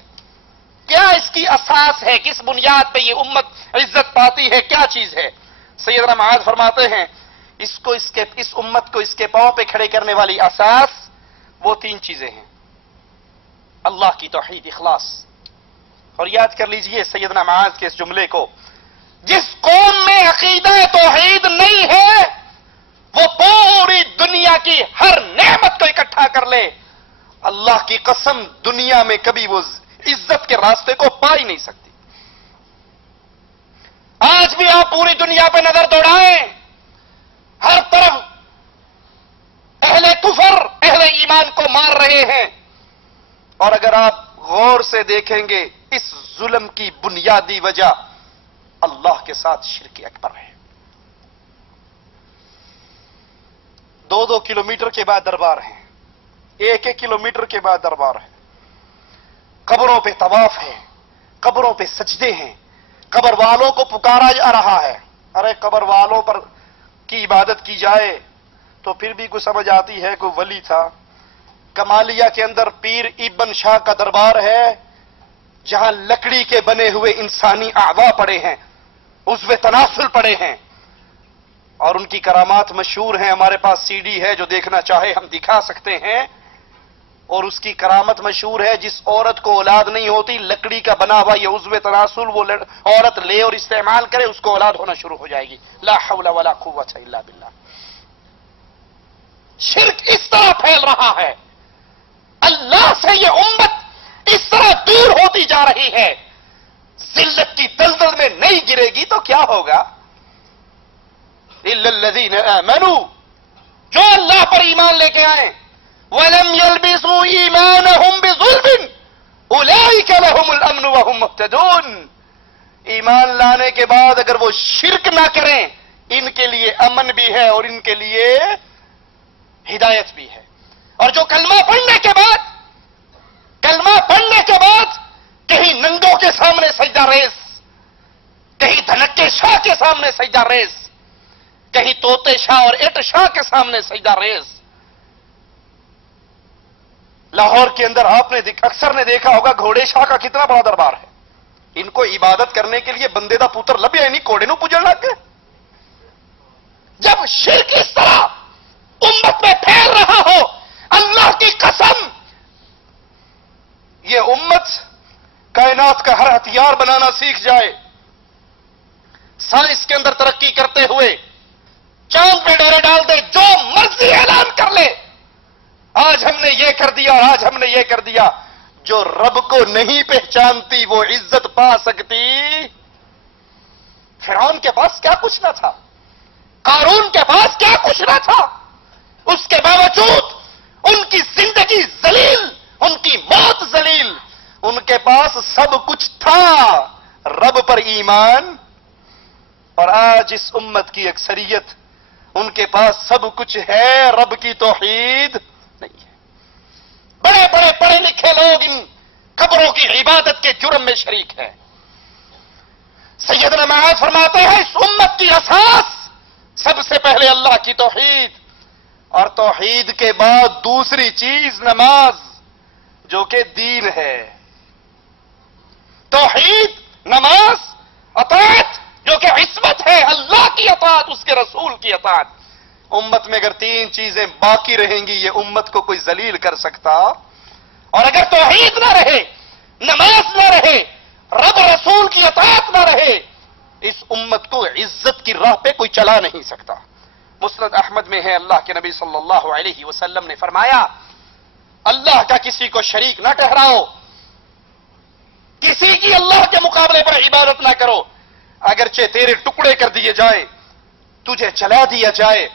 کیا اس کی اساس ہے؟ کس بنیاد پہ یہ امت عزت پاتی ہے؟ کیا چیز ہے؟ سیدنا معاذ فرماتے ہیں اس امت کو اس کے پاؤں پہ کھڑے کرنے والی اساس وہ 3 چیزیں ہیں. اللہ کی توحید، اخلاص. اور یاد کر لیجئے سیدنا معاذ کے اس جملے کو، جس قوم میں عقیدہ توحید نہیں ہے وہ پوری دنیا کی ہر نعمت کو اکٹھا کر لے، اللہ کی قسم دنیا میں کبھی وہ عزت کے راستے کو پا ہی نہیں سکتی. آج بھی آپ پوری دنیا پہ نظر دوڑائیں، ہر طرف اہل کفر اہل ایمان کو مار رہے ہیں. اور اگر آپ غور سے دیکھیں گے اس ظلم کی بنیادی وجہ اللہ کے ساتھ شرک اکبر ہے. 2-2 کلومیٹر کے بعد دربار ہیں، 1-1 کلومیٹر کے بعد دربار ہے. قبروں پہ طواف ہے، قبروں پہ سجدے ہیں، قبر والوں کو پکارا جا رہا ہے. ارے قبر والوں پر کی عبادت کی جائے تو پھر بھی کوئی سمجھ آتی ہے، کوئی ولی تھا. کمالیہ کے اندر پیر ابن شاہ کا دربار ہے جہاں لکڑی کے بنے ہوئے انسانی اعضاء پڑے ہیں، عضو تناسل پڑے ہیں، اور ان کی کرامات مشہور ہیں. ہمارے پاس CD ہے، جو دیکھنا چاہے ہم دکھا سکتے ہیں. اور اس کی کرامت مشہور ہے، جس عورت کو اولاد نہیں ہوتی لکڑی کا بنا ہوا یہ عضو تناسل وہ عورت لے اور استعمال کرے، اس کو اولاد ہونا شروع ہو جائے گی. لا حول ولا قوت الا باللہ. شرک اس طرح پھیل رہا ہے، اللہ سے یہ امت اس طرح دور ہوتی جا رہی ہے. ذلت کی دلدل میں نہیں گرے گی تو کیا ہوگا؟ الا الذین آمنوا، جو اللہ پر ایمان لے کے آئے، وَلَمْ يَلْبِسُوا إِيمَانَهُمْ بِظُلْمٍ أُولَئِكَ لَهُمُ الْأَمْنُ وَهُمْ مُهْتَدُونَ. ایمان لانے کے بعد اگر وہ شرک نہ کریں ان کے لیے امن بھی ہے اور ان کے لیے ہدایت بھی ہے. اور جو کلمہ پڑھنے کے بعد کے سامنے سجدہ ریز، کہیں طوطے شاہ اور اٹ شاہ کے سامنے سجدہ ریز۔ لاہور کے اندر آپ نے اکثر نے دیکھا ہوگا گھوڑے شاہ کا کتنا بڑا دربار ہے، ان کو عبادت کرنے کے لیے بندے دا پوتر لبیا نہیں، گھوڑے نو پوجن لگ گئے۔ جب شرک اس طرح امت میں پھیل رہا ہو، اللہ کی قسم یہ امت کائنات کا ہر ہتھیار بنانا سیکھ جائے، سائنس کے اندر ترقی کرتے ہوئے چاند پہ ڈورے ڈال دے، جو مرضی اعلان کر لے، آج ہم نے یہ کر دیا، آج ہم نے یہ کر دیا۔ جو رب کو نہیں پہچانتی وہ عزت پا سکتی؟ فرعون کے پاس کیا کچھ نہ تھا، قارون کے پاس کیا کچھ نہ تھا، اس کے باوجود ان کی زندگی ذلیل، ان کی موت ذلیل، ان کے پاس سب کچھ تھا، رب پر ایمان۔ اور آج اس امت کی اکثریت ان کے پاس سب کچھ ہے، رب کی توحید نہیں ہے۔ بڑے بڑے پڑھے لکھے لوگ ان قبروں کی عبادت کے جرم میں شریک ہیں۔ سیدنا معاذ فرماتے ہیں اس امت کی اساس سب سے پہلے اللہ کی توحید، اور توحید کے بعد دوسری چیز نماز، جو کہ دین ہے۔ توحید، نماز، اطاعت جو کہ عصمت ہے، اللہ کی اطاعت، اس کے رسول کی اطاعت۔ امت میں اگر تین چیزیں باقی رہیں گی یہ امت کو کوئی ذلیل کر سکتا؟ اور اگر توحید نہ رہے، نماز نہ رہے، رب رسول کی اطاعت نہ رہے، اس امت کو عزت کی راہ پہ کوئی چلا نہیں سکتا۔ مسند احمد میں ہے، اللہ کے نبی صلی اللہ علیہ وسلم نے فرمایا اللہ کا کسی کو شریک نہ ٹھہراؤ، کسی کی اللہ کے مقابلے پر عبادت نہ کرو، اگرچہ تیرے ٹکڑے کر دیے جائے، تجھے چلا دیا جائے،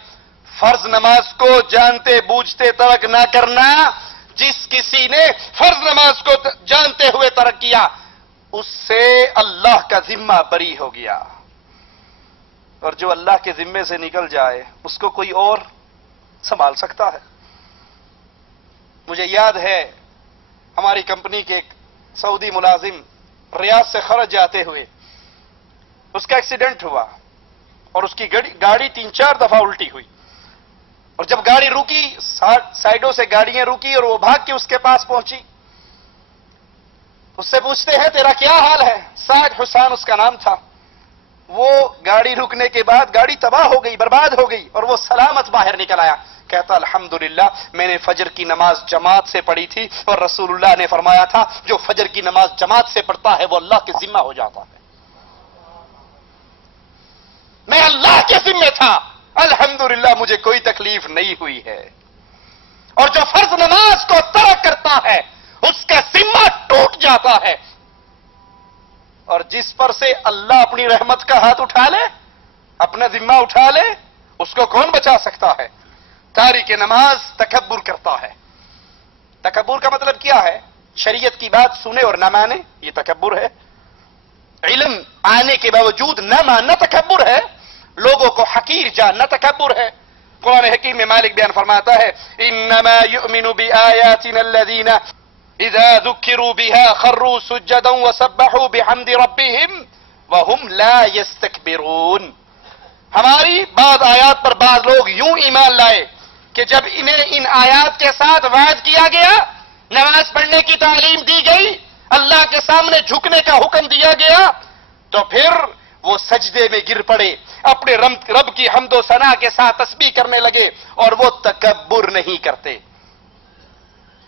فرض نماز کو جانتے بوجھتے ترک نہ کرنا۔ جس کسی نے فرض نماز کو جانتے ہوئے ترک کیا اس سے اللہ کا ذمہ بری ہو گیا، اور جو اللہ کے ذمے سے نکل جائے اس کو کوئی اور سنبھال سکتا ہے؟ مجھے یاد ہے ہماری کمپنی کے ایک سعودی ملازم ریاض سے خرج جاتے ہوئے اس کا ایکسیڈنٹ ہوا، اور اس کی گاڑی 3-4 دفعہ الٹی ہوئی، اور جب گاڑی رکی، سائڈوں سے گاڑیاں رکی اور وہ بھاگ کے اس کے پاس پہنچی، اس سے پوچھتے ہیں تیرا کیا حال ہے؟ سعد حسین اس کا نام تھا۔ وہ گاڑی رکنے کے بعد گاڑی تباہ ہو گئی، برباد ہو گئی، اور وہ سلامت باہر نکل آیا، کہتا الحمدللہ میں نے فجر کی نماز جماعت سے پڑھی تھی، اور رسول اللہ نے فرمایا تھا جو فجر کی نماز جماعت سے پڑھتا ہے وہ اللہ کے ذمہ ہو جاتا ہے۔ میں اللہ کے ذمہ تھا، الحمدللہ مجھے کوئی تکلیف نہیں ہوئی ہے۔ اور جو فرض نماز کو ترک کرتا ہے اس کا ذمہ ٹوٹ جاتا ہے، اور جس پر سے اللہ اپنی رحمت کا ہاتھ اٹھا لے، اپنا ذمہ اٹھا لے، اس کو کون بچا سکتا ہے؟ تارک نماز تکبر کرتا ہے۔ تکبر کا مطلب کیا ہے؟ شریعت کی بات سنے اور نہ مانے، یہ تکبر ہے۔ علم آنے کے باوجود نہ ماننا تکبر ہے، لوگوں کو حقیر جاننا تکبر ہے۔ قرآن حکیم میں مالک بیان فرماتا ہے انما یؤمن بآیاتنا الذین اذا ذکروا بها خروا سجدا وسبحوا بحمد ربهم وهم لا يستكبرون۔ ہماری بعض آیات پر بعض لوگ یوں ایمان لائے کہ جب انہیں ان آیات کے ساتھ وعظ کیا گیا، نماز پڑھنے کی تعلیم دی گئی، اللہ کے سامنے جھکنے کا حکم دیا گیا، تو پھر وہ سجدے میں گر پڑے، اپنے رب کی حمد و ثنا کے ساتھ تسبیح کرنے لگے، اور وہ تکبر نہیں کرتے۔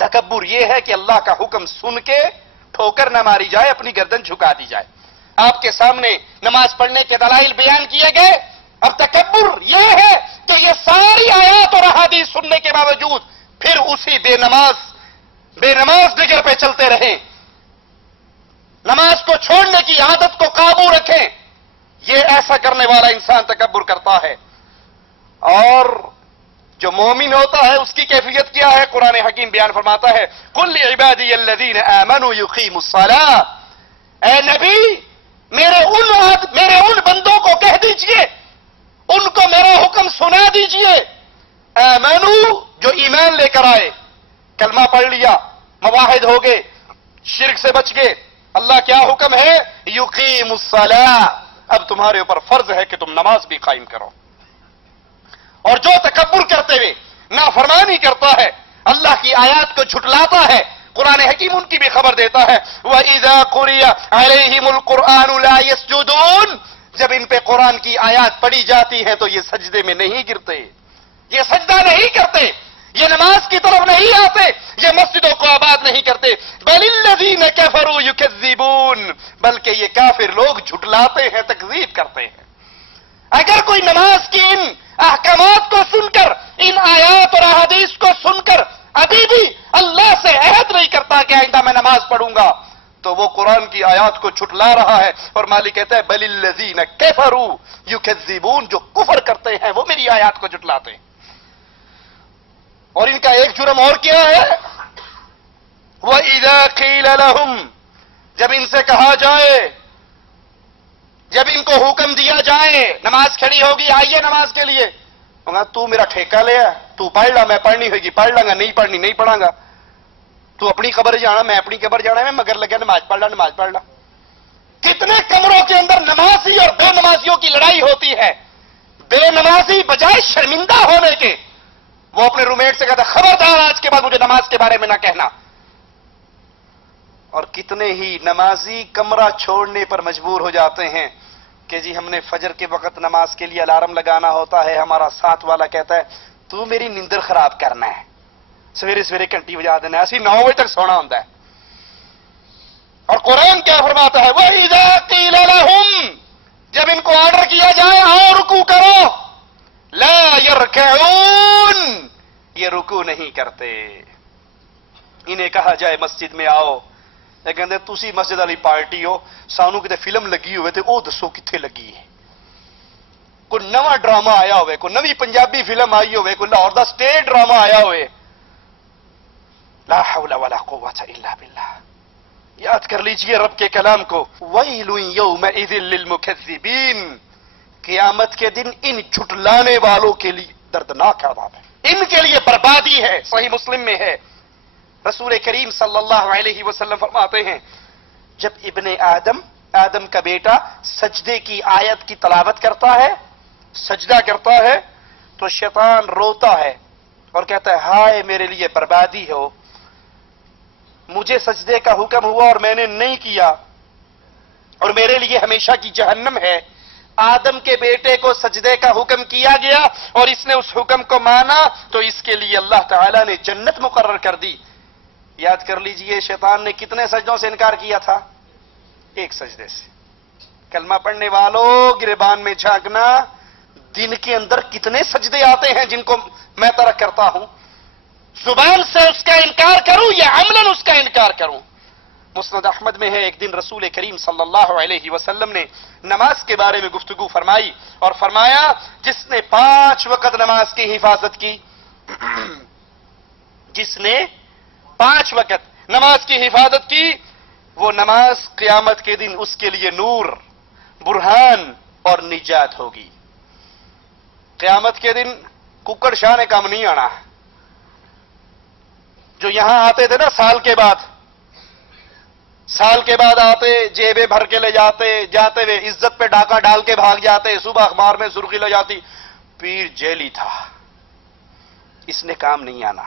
تکبر یہ ہے کہ اللہ کا حکم سن کے ٹھوکر نہ ماری جائے، اپنی گردن جھکا دی جائے۔ آپ کے سامنے نماز پڑھنے کے دلائل بیان کیے گئے، اب تکبر یہ ہے کہ یہ ساری آیات اور احادیث سننے کے باوجود پھر اسی بے نماز ڈگر پہ چلتے رہیں، نماز کو چھوڑنے کی عادت کو قابو رکھیں۔ یہ ایسا کرنے والا انسان تکبر کرتا ہے۔ اور جو مومن ہوتا ہے اس کی کیفیت کیا ہے؟ قرآن حکیم بیان فرماتا ہے قل لعبادی الذین آمنوا یقیموا الصلاۃ، اے نبی میرے ان بندوں کو کہہ دیجئے، ان کو میرا حکم سنا دیجئے، آمنوا جو ایمان لے کر آئے، کلمہ پڑھ لیا، مواحد ہو گئے، شرک سے بچ گئے، اللہ کیا حکم ہے؟ یقیموا الصلاۃ، اب تمہارے اوپر فرض ہے کہ تم نماز بھی قائم کرو. اور جو تکبر کرتے ہوئے نافرمانی کرتا ہے، اللہ کی آیات کو جھٹلاتا ہے، قرآن حکیم ان کی بھی خبر دیتا ہے وَإِذَا قُرِئَ عَلَيْهِمُ الْقُرْآنُ لَا يَسْجُدُونَ، جب ان پہ قرآن کی آیات پڑھی جاتی ہیں تو یہ سجدے میں نہیں گرتے، یہ سجدہ نہیں کرتے، یہ نماز کی طرف نہیں آتے، یہ مسجدوں کو آباد نہیں کرتے. بَلِ الَّذِينَ كَفَرُوا يُكَذِّبُونَ، بلکہ یہ کافر لوگ جھٹلاتے ہیں، تکذیب کرتے ہیں. اگر کوئی نماز کی ان احکامات کو سن کر، ان آیات اور احادیث کو سن کر ابھی بھی اللہ سے عہد نہیں کرتا کہ آئندہ میں نماز پڑھوں گا، تو وہ قرآن کی آیات کو جھٹلا رہا ہے. اور مالک کہتا ہے بَلِ الَّذِينَ كَفَرُوا يُكَذِّبُونَ، جو کفر کرتے ہیں وہ میری آیات کو جھٹلاتے ہیں. اور ان کا ایک جرم اور کیا ہے، وَإِذَا قِيلَ لَهُمْ، جب ان سے کہا جائے، جب ان کو حکم دیا جائے نماز کھڑی ہوگی آئیے نماز کے لیے، تو میرا ٹھیکہ لیا، تو پڑھ لا، میں پڑھنی ہوگی پڑھ لاں گا، نہیں پڑھنی نہیں پڑھاں گا، تو اپنی قبر جانا میں اپنی قبر جانا، میں مگر لگا نماز پڑھ لا نماز پڑھ لا. کتنے کمروں کے اندر نمازی اور بے نمازیوں کی لڑائی ہوتی ہے. بے نمازی بجائے شرمندہ ہونے کے وہ اپنے روم میٹ سے کہتا ہے خبردار آج کے بعد مجھے نماز کے بارے میں نہ کہنا. اور کتنے ہی نمازی کمرہ چھوڑنے پر مجبور ہو جاتے ہیں کہ جی ہم نے فجر کے وقت نماز کے لیے الارم لگانا ہوتا ہے، ہمارا ساتھ والا کہتا ہے تو میری نیندر خراب کرنا ہے، سویرے سویرے گھنٹی بجا دینا ہے، اسی 9 بجے تک سونا ہوتا ہے. اور قرآن کیا فرماتا ہے وَإِذَا قِيلَ لَهُمْ، جب ان کو آرڈر کیا جائے آؤ رکوع کرو، لَا يَرْكَعُونَ، یہ رکوع نہیں کرتے. انہیں کہا جائے مسجد میں آؤ، لیکن تسی مسجد والی پارٹی ہو، سانو کتے فلم لگی ہوئے تھے وہ دسو کتنے لگی ہے، کوئی نواں ڈرامہ آیا ہوئے، کوئی نوی پنجابی فلم آئی ہوئے، کوئی لاہور دا سٹیٹ ڈرامہ آیا ہوئے. لا حول ولا قوت الا باللہ. یاد کر لیجئے رب کے کلام کو ویل یومئذ للمکذبین، قیامت کے دن ان جھٹلانے والوں کے لیے دردناک عذاب ہے، ان کے لیے بربادی ہے. صحیح مسلم میں ہے، رسول کریم صلی اللہ علیہ وسلم فرماتے ہیں جب ابن آدم کا بیٹا سجدے کی آیت کی تلاوت کرتا ہے، سجدہ کرتا ہے، تو شیطان روتا ہے اور کہتا ہے ہائے میرے لیے بربادی ہو، مجھے سجدے کا حکم ہوا اور میں نے نہیں کیا اور میرے لیے ہمیشہ کی جہنم ہے. آدم کے بیٹے کو سجدے کا حکم کیا گیا اور اس نے اس حکم کو مانا تو اس کے لیے اللہ تعالیٰ نے جنت مقرر کر دی. یاد کر لیجئے شیطان نے کتنے سجدوں سے انکار کیا تھا؟ ایک سجدے سے. کلمہ پڑھنے والوں گریبان میں جھانکنا، دن کے اندر کتنے سجدے آتے ہیں جن کو میں ترک کرتا ہوں. زبان سے اس کا انکار کروں یا عملاً اس کا انکار کروں. مسند احمد میں ہے ایک دن رسول کریم صلی اللہ علیہ وسلم نے نماز کے بارے میں گفتگو فرمائی اور فرمایا جس نے 5 وقت نماز کی حفاظت کی، جس نے 5 وقت نماز کی حفاظت کی، وہ نماز قیامت کے دن اس کے لیے نور، برہان اور نجات ہوگی. قیامت کے دن ککڑ شاہ نے کام نہیں آنا. جو یہاں آتے تھے نا سال کے بعد آتے، جیبیں بھر کے لے جاتے ہوئے عزت پہ ڈاکہ ڈال کے بھاگ جاتے، صبح اخبار میں سرخی لے جاتی پیر جیلی تھا. اس نے کام نہیں آنا.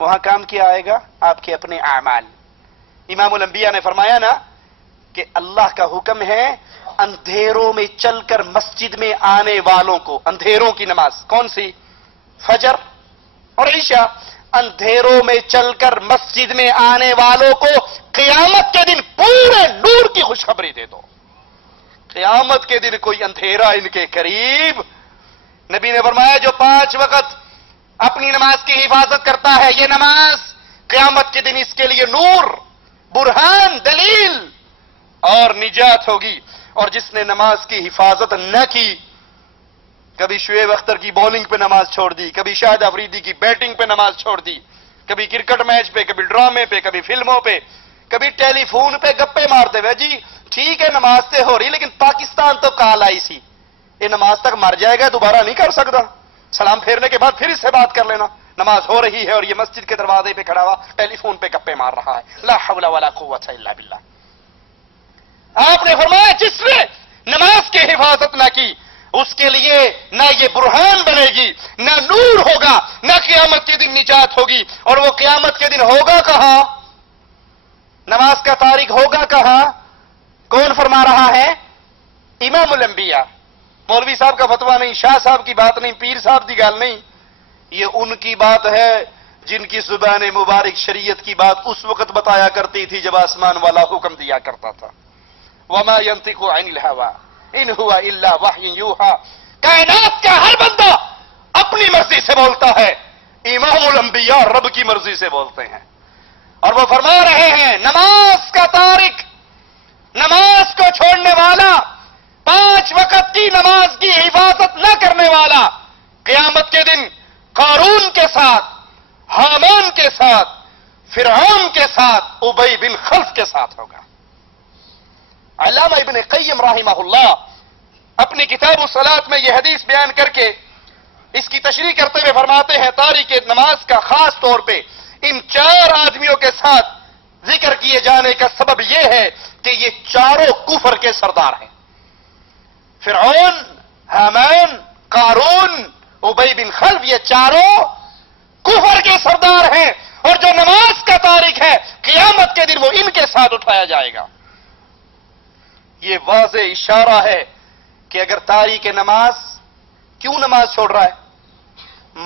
وہاں کام کیا آئے گا؟ آپ کے اپنے اعمال. امام الانبیاء نے فرمایا نا کہ اللہ کا حکم ہے اندھیروں میں چل کر مسجد میں آنے والوں کو، اندھیروں کی نماز کون سی؟ فجر اور عشاء. اندھیروں میں چل کر مسجد میں آنے والوں کو قیامت کے دن پورے نور کی خوشخبری دے دو. قیامت کے دن کوئی اندھیرا ان کے قریب. نبی نے فرمایا جو 5 وقت اپنی نماز کی حفاظت کرتا ہے، یہ نماز قیامت کے دن اس کے لیے نور، برہان، دلیل اور نجات ہوگی. اور جس نے نماز کی حفاظت نہ کی، کبھی شعیب اختر کی بولنگ پہ نماز چھوڑ دی، کبھی شاہد افریدی کی بیٹنگ پہ نماز چھوڑ دی، کبھی کرکٹ میچ پہ، کبھی ڈرامے پہ، کبھی فلموں پہ، کبھی ٹیلی فون پہ گپے مارتے ہوئے جی ٹھیک ہے نماز تے ہو رہی لیکن پاکستان تو کال آئی سی، یہ نماز تک مر جائے گا دوبارہ نہیں کر سکتا، سلام پھیرنے کے بعد پھر اس سے بات کر لینا. نماز ہو رہی ہے اور یہ مسجد کے دروازے پہ کھڑا ہوا ٹیلی فون پہ گپے مار رہا ہے. لا حول ولا قوت الا باللہ. آپ نے فرمایا جس نے نماز کی حفاظت نہ کی، اس کے لیے نہ یہ برہان بنے گی، نہ نور ہوگا، نہ قیامت کے دن نجات ہوگی۔ اور وہ قیامت کے دن ہوگا کہاں؟ نماز کا تارک ہوگا کہاں؟ کون فرما رہا ہے؟ امام الانبیاء۔ مولوی صاحب کا فتویٰ نہیں، شاہ صاحب کی بات نہیں، پیر صاحب کی گال نہیں، یہ ان کی بات ہے جن کی زبان مبارک شریعت کی بات اس وقت بتایا کرتی تھی جب آسمان والا حکم دیا کرتا تھا۔ وما ينطق عن الهوى ان هو الا وحی یوحى۔ کائنات کا ہر بندہ اپنی مرضی سے بولتا ہے، امام الانبیاء رب کی مرضی سے بولتے ہیں۔ اور وہ فرما رہے ہیں نماز کا تارک، نماز کو چھوڑنے والا، 5 وقت کی نماز کی حفاظت نہ کرنے والا، قیامت کے دن قارون کے ساتھ، حامان کے ساتھ، فرعون کے ساتھ، ابی بن خلف کے ساتھ ہوگا۔ علامہ ابن قیم رحمہ اللہ اپنی کتاب الصلاۃ میں یہ حدیث بیان کر کے اس کی تشریح کرتے ہوئے فرماتے ہیں تارک نماز کا خاص طور پہ ان 4 آدمیوں کے ساتھ ذکر کیے جانے کا سبب یہ ہے کہ یہ چاروں کفر کے سردار ہیں۔ فرعون، حامان، قارون، ابی بن خلف، یہ چاروں کفر کے سردار ہیں، اور جو نماز کا تارک ہے قیامت کے دن وہ ان کے ساتھ اٹھایا جائے گا۔ یہ واضح اشارہ ہے کہ اگر تاریک نماز، کیوں نماز چھوڑ رہا ہے؟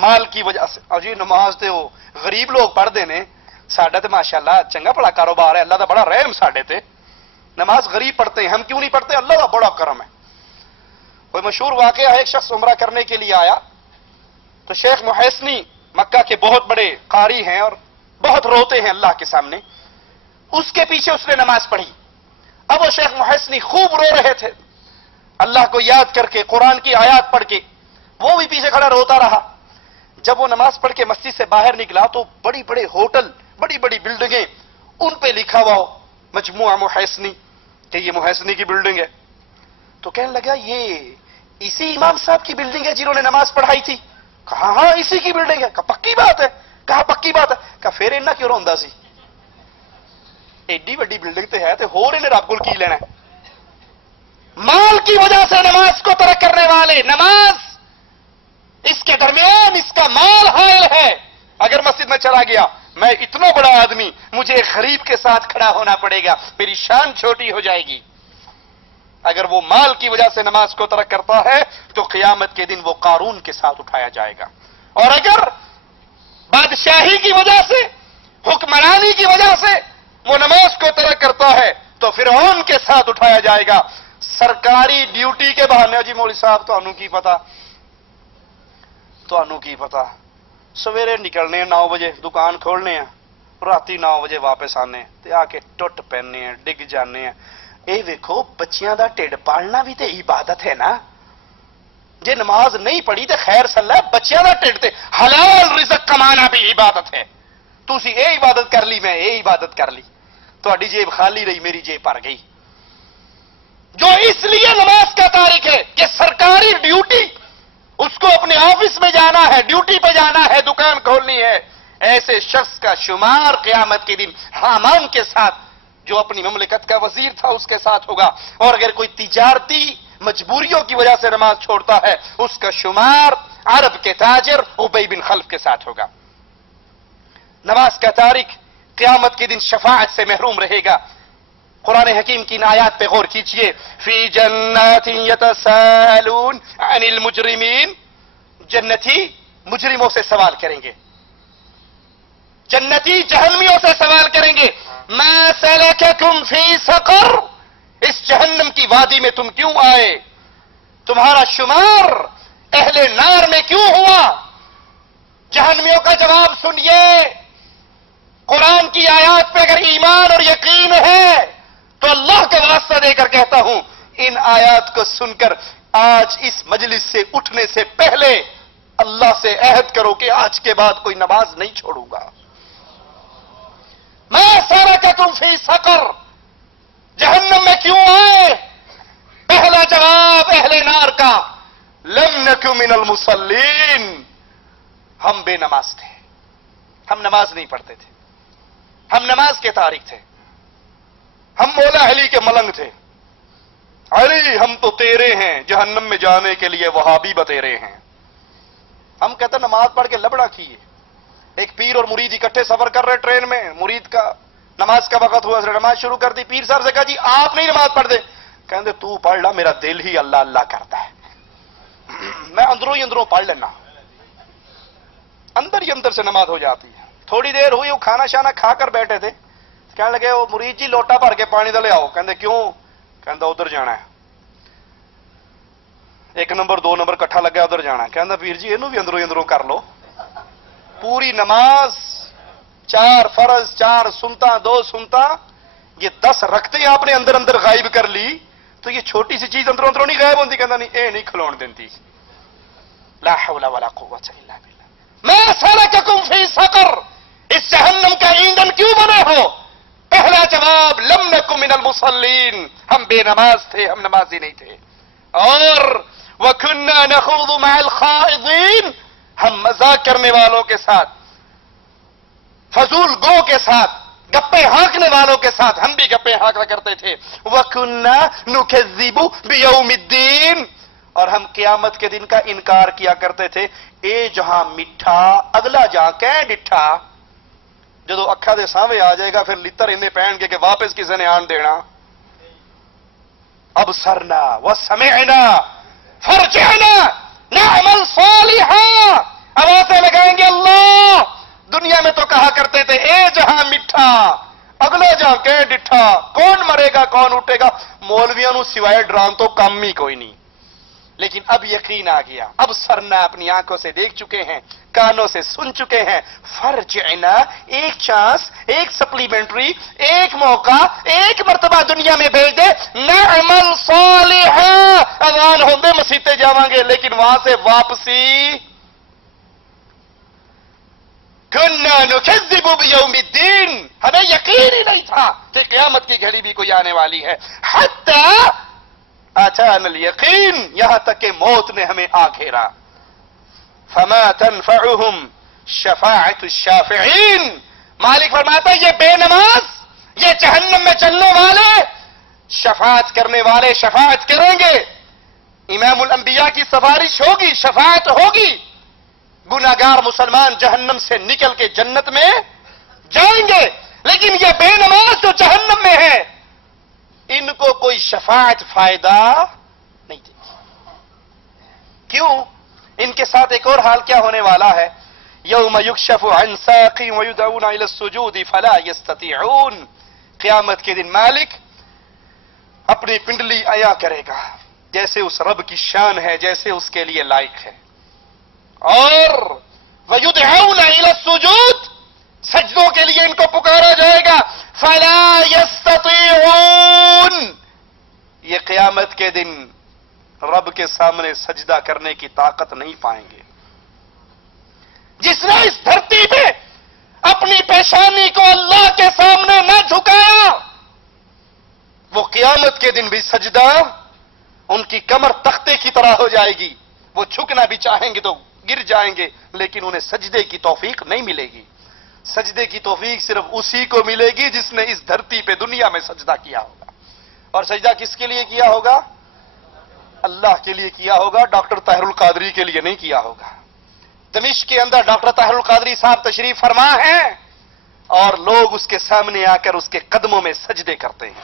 مال کی وجہ سے۔ اور جی نماز تے وہ غریب لوگ پڑھتے نے، ساڈا تے ماشاءاللہ چنگا بڑا کاروبار ہے، اللہ دا بڑا رحم ساڈے تے، نماز غریب پڑھتے ہیں، ہم کیوں نہیں پڑھتے؟ اللہ دا بڑا کرم ہے۔ کوئی مشہور واقعہ ہے، ایک شخص عمرہ کرنے کے لیے آیا تو شیخ محسنی مکہ کے بہت بڑے قاری ہیں اور بہت روتے ہیں اللہ کے سامنے، اس کے پیچھے اس نے نماز پڑھی۔ اب وہ شیخ محسنی خوب رو رہے تھے، اللہ کو یاد کر کے، قرآن کی آیات پڑھ کے، وہ بھی پیچھے کھڑا روتا رہا۔ جب وہ نماز پڑھ کے مسجد سے باہر نکلا تو بڑی بڑے ہوٹل، بڑی بڑی بلڈنگیں، ان پہ لکھا ہوا ہو مجموعہ محسنی کہ یہ محسنی کی بلڈنگ ہے۔ تو کہنے لگا یہ اسی امام صاحب کی بلڈنگ ہے جنہوں نے نماز پڑھائی تھی؟ کہا ہاں اسی کی بلڈنگ ہے۔ کہا پکی بات ہے؟ کہا پکی بات ہے۔ کہا پھر انہاں کیوں روندا سی؟ ایڈی بڑی بلڈنگ تے ہے تے ہور انہیں رب کول کی لینا ہے؟ مال کی وجہ سے نماز کو ترک کرنے والے، نماز اس کے درمیان اس کا مال حائل ہے۔ اگر مسجد میں چلا گیا، میں اتنا بڑا آدمی، مجھے ایک غریب کے ساتھ کھڑا ہونا پڑے گا، میری شان چھوٹی ہو جائے گی۔ اگر وہ مال کی وجہ سے نماز کو ترک کرتا ہے تو قیامت کے دن وہ قارون کے ساتھ اٹھایا جائے گا، اور اگر بادشاہی کی وجہ سے، حکمرانی کی وجہ سے وہ نماز کو ترک کرتا ہے تو فرعون کے ساتھ اٹھایا جائے گا۔ سرکاری ڈیوٹی کے بہانے، جی مولوی صاحب تانوں کی پتا، تانوں کی پتا، سویرے نکلنے 9 بجے دکان کھولنے ہیں، راتی 9 بجے واپس آنے تے آ کے ٹوٹ پہننے ہیں، ڈگ جانے ہیں۔ اے ویکھو بچیاں دا ٹھڈ پالنا بھی تے عبادت ہے نا۔ جے نماز نہیں پڑھی تے خیر صلاح، بچیاں دا ٹھڈ تے حلال رزق کمانا بھی عبادت ہے۔ تسی اے عبادت کر لی، میں اے عبادت کر لی، تہاڈی جیب خالی رہی، میری جیب بھر گئی۔ جو اس لیے نماز کا تارک ہے کہ سرکاری ڈیوٹی، اس کو اپنے آفس میں جانا ہے، ڈیوٹی پہ جانا ہے، دکان کھولنی ہے، ایسے شخص کا شمار قیامت کے دن حامان کے ساتھ، جو اپنی مملکت کا وزیر تھا، اس کے ساتھ ہوگا۔ اور اگر کوئی تجارتی مجبوریوں کی وجہ سے نماز چھوڑتا ہے، اس کا شمار عرب کے تاجر ابی بن خلف کے ساتھ ہوگا۔ نماز کا تارک قیامت کے دن شفاعت سے محروم رہے گا۔ قرآن حکیم کی ان آیات پہ غور کیجئے، فی جنات یتساءلون عن المجرمین، جنتی مجرموں سے سوال کریں گے، جنتی جہنمیوں سے سوال کریں گے، ما سلککم فی سقر، اس جہنم کی وادی میں تم کیوں آئے؟ تمہارا شمار اہل نار میں کیوں ہوا؟ جہنمیوں کا جواب سنیے، قرآن کی آیات پہ اگر ایمان اور یقین ہے تو اللہ کا واسطہ دے کر کہتا ہوں، ان آیات کو سن کر آج اس مجلس سے اٹھنے سے پہلے اللہ سے عہد کرو کہ آج کے بعد کوئی نماز نہیں چھوڑوں گا۔ ما سلککم فی سقر، جہنم میں کیوں آئے؟ پہلا جواب اہل نار کا، لم نک من المصلین، ہم بے نماز تھے، ہم نماز نہیں پڑھتے تھے، ہم نماز کے تارک تھے، ہم مولا علی کے ملنگ تھے، علی ہم تو تیرے ہیں، جہنم میں جانے کے لیے وہابی بتیرے ہیں۔ ہم کہتے ہیں نماز پڑھ کے لبڑا کیے۔ ایک پیر اور مرید اکٹھے سفر کر رہے ٹرین میں، مرید کا نماز کا وقت ہوا، نماز شروع کر دی، پیر صاحب سے کہا جی آپ نہیں نماز پڑھ دے، کہتے تو پڑھ لا، میرا دل ہی اللہ اللہ کرتا ہے، میں اندروں ہی اندروں پڑھ لینا، اندر ہی اندر سے نماز ہو جاتی ہے۔ تھوڑی دیر ہوئی، وہ کھانا شانا کھا کر بیٹھے تھے، کہنے لگے وہ مرید جی لوٹا بھر کے پانی دلے آؤ، کہتے کیوں؟ کہتا ادھر جانا ہے، 1 نمبر 2 نمبر کٹھا لگا ادھر جانا، کہتا پیر جی یہ بھی اندروں ہی اندروں کر لو۔ پوری نماز 4 فرض 4 سنتا 2 سنتا، یہ 10 رکھتے آپ نے اندر اندر غائب کر لی، تو یہ چھوٹی سی چیز اندروں اندروں نہیں غائب ہوتی؟ کہتا نہیں اے نہیں کھلون دیتی۔ لا حول ولا قوت الا باللہ۔ ما سلککم فی سقر، اس جہنم کا ایندھن کیوں بنا ہو؟ پہلا جواب لم نکن من المصلین، ہم بے نماز تھے، ہم نمازی نہیں تھے۔ اور وَكُنَّا نَخُوضُ مَعَ الْخَائِضِينَ، ہم مذاق کرنے والوں کے ساتھ، فضول گو کے ساتھ، گپے ہانکنے والوں کے ساتھ ہم بھی گپے ہانکا کرتے تھے۔ وَكُنَّا نُكَذِّبُ بِيَوْمِ الدِّينِ، اور ہم قیامت کے دن کا انکار کیا کرتے تھے۔ اے جہاں میٹھا اگلا جہاں کہ ڈٹھا، جدو اکھا دے سامنے آ جائے گا پھر لتر اندے پہن کے کہ واپس کسی نے آن دینا۔ ابصرنا وسمعنا فرجعنا نعمل صالحا، آوازیں لگائیں گے اللہ، دنیا میں تو کہا کرتے تھے اے جہاں میٹھا اگلا جہاں کہ ڈٹھا، کون مرے گا کون اٹھے گا، مولویاں نو سوائے ڈران تو کم ہی کوئی نہیں۔ لیکن اب یقین آ گیا، اب سرنا اپنی آنکھوں سے دیکھ چکے ہیں، کانوں سے سن چکے ہیں، فرجعنا، ایک چانس، ایک سپلیمنٹری، ایک موقع، ایک مرتبہ دنیا میں بھیج دے، نعمل صالحا، اذان ہوندے مسیتے جاواں گے، لیکن وہاں سے واپسی کنا نکذب بیوم الدین، ہمیں یقین ہی نہیں تھا کہ قیامت کی گھڑی بھی کوئی آنے والی ہے، حتی اتانا الیقین، یہاں تک کہ موت نے ہمیں آ گھیرا۔ فما تنفعهم شفاعت الشافعین، مالک فرماتا ہے یہ بے نماز، یہ جہنم میں چلنے والے، شفاعت کرنے والے شفاعت کریں گے، امام الانبیاء کی سفارش ہوگی، شفاعت ہوگی، گناہگار مسلمان جہنم سے نکل کے جنت میں جائیں گے، لیکن یہ بے نماز جو جہنم میں ہے ان کو کوئی شفاعت فائدہ نہیں دیتی۔ کیوں؟ ان کے ساتھ ایک اور حال کیا ہونے والا ہے، یوم یکشف عن ساق ویدعون الی السجود فلا یستطیعون، قیامت کے دن مالک اپنی پنڈلی عیا کرے گا جیسے اس رب کی شان ہے، جیسے اس کے لیے لائق ہے، اور ویدعون الی السجود، سجدوں کے لیے ان کو پکارا جائے گا، فلا یستطیعون، یہ قیامت کے دن رب کے سامنے سجدہ کرنے کی طاقت نہیں پائیں گے۔ جس نے اس دھرتی پہ اپنی پیشانی کو اللہ کے سامنے نہ جھکایا، وہ قیامت کے دن بھی سجدہ ان کی کمر تختے کی طرح ہو جائے گی، وہ جھکنا بھی چاہیں گے تو گر جائیں گے، لیکن انہیں سجدے کی توفیق نہیں ملے گی۔ سجدے کی توفیق صرف اسی کو ملے گی جس نے اس دھرتی پہ دنیا میں سجدہ کیا ہوگا، اور سجدہ کس کے لیے کیا ہوگا؟ اللہ کے لیے کیا ہوگا، ڈاکٹر طاہر القادری کے لیے نہیں کیا ہوگا۔ دمشق کے اندر ڈاکٹر طاہر القادری صاحب تشریف فرما ہیں اور لوگ اس کے سامنے آ کر اس کے قدموں میں سجدے کرتے ہیں۔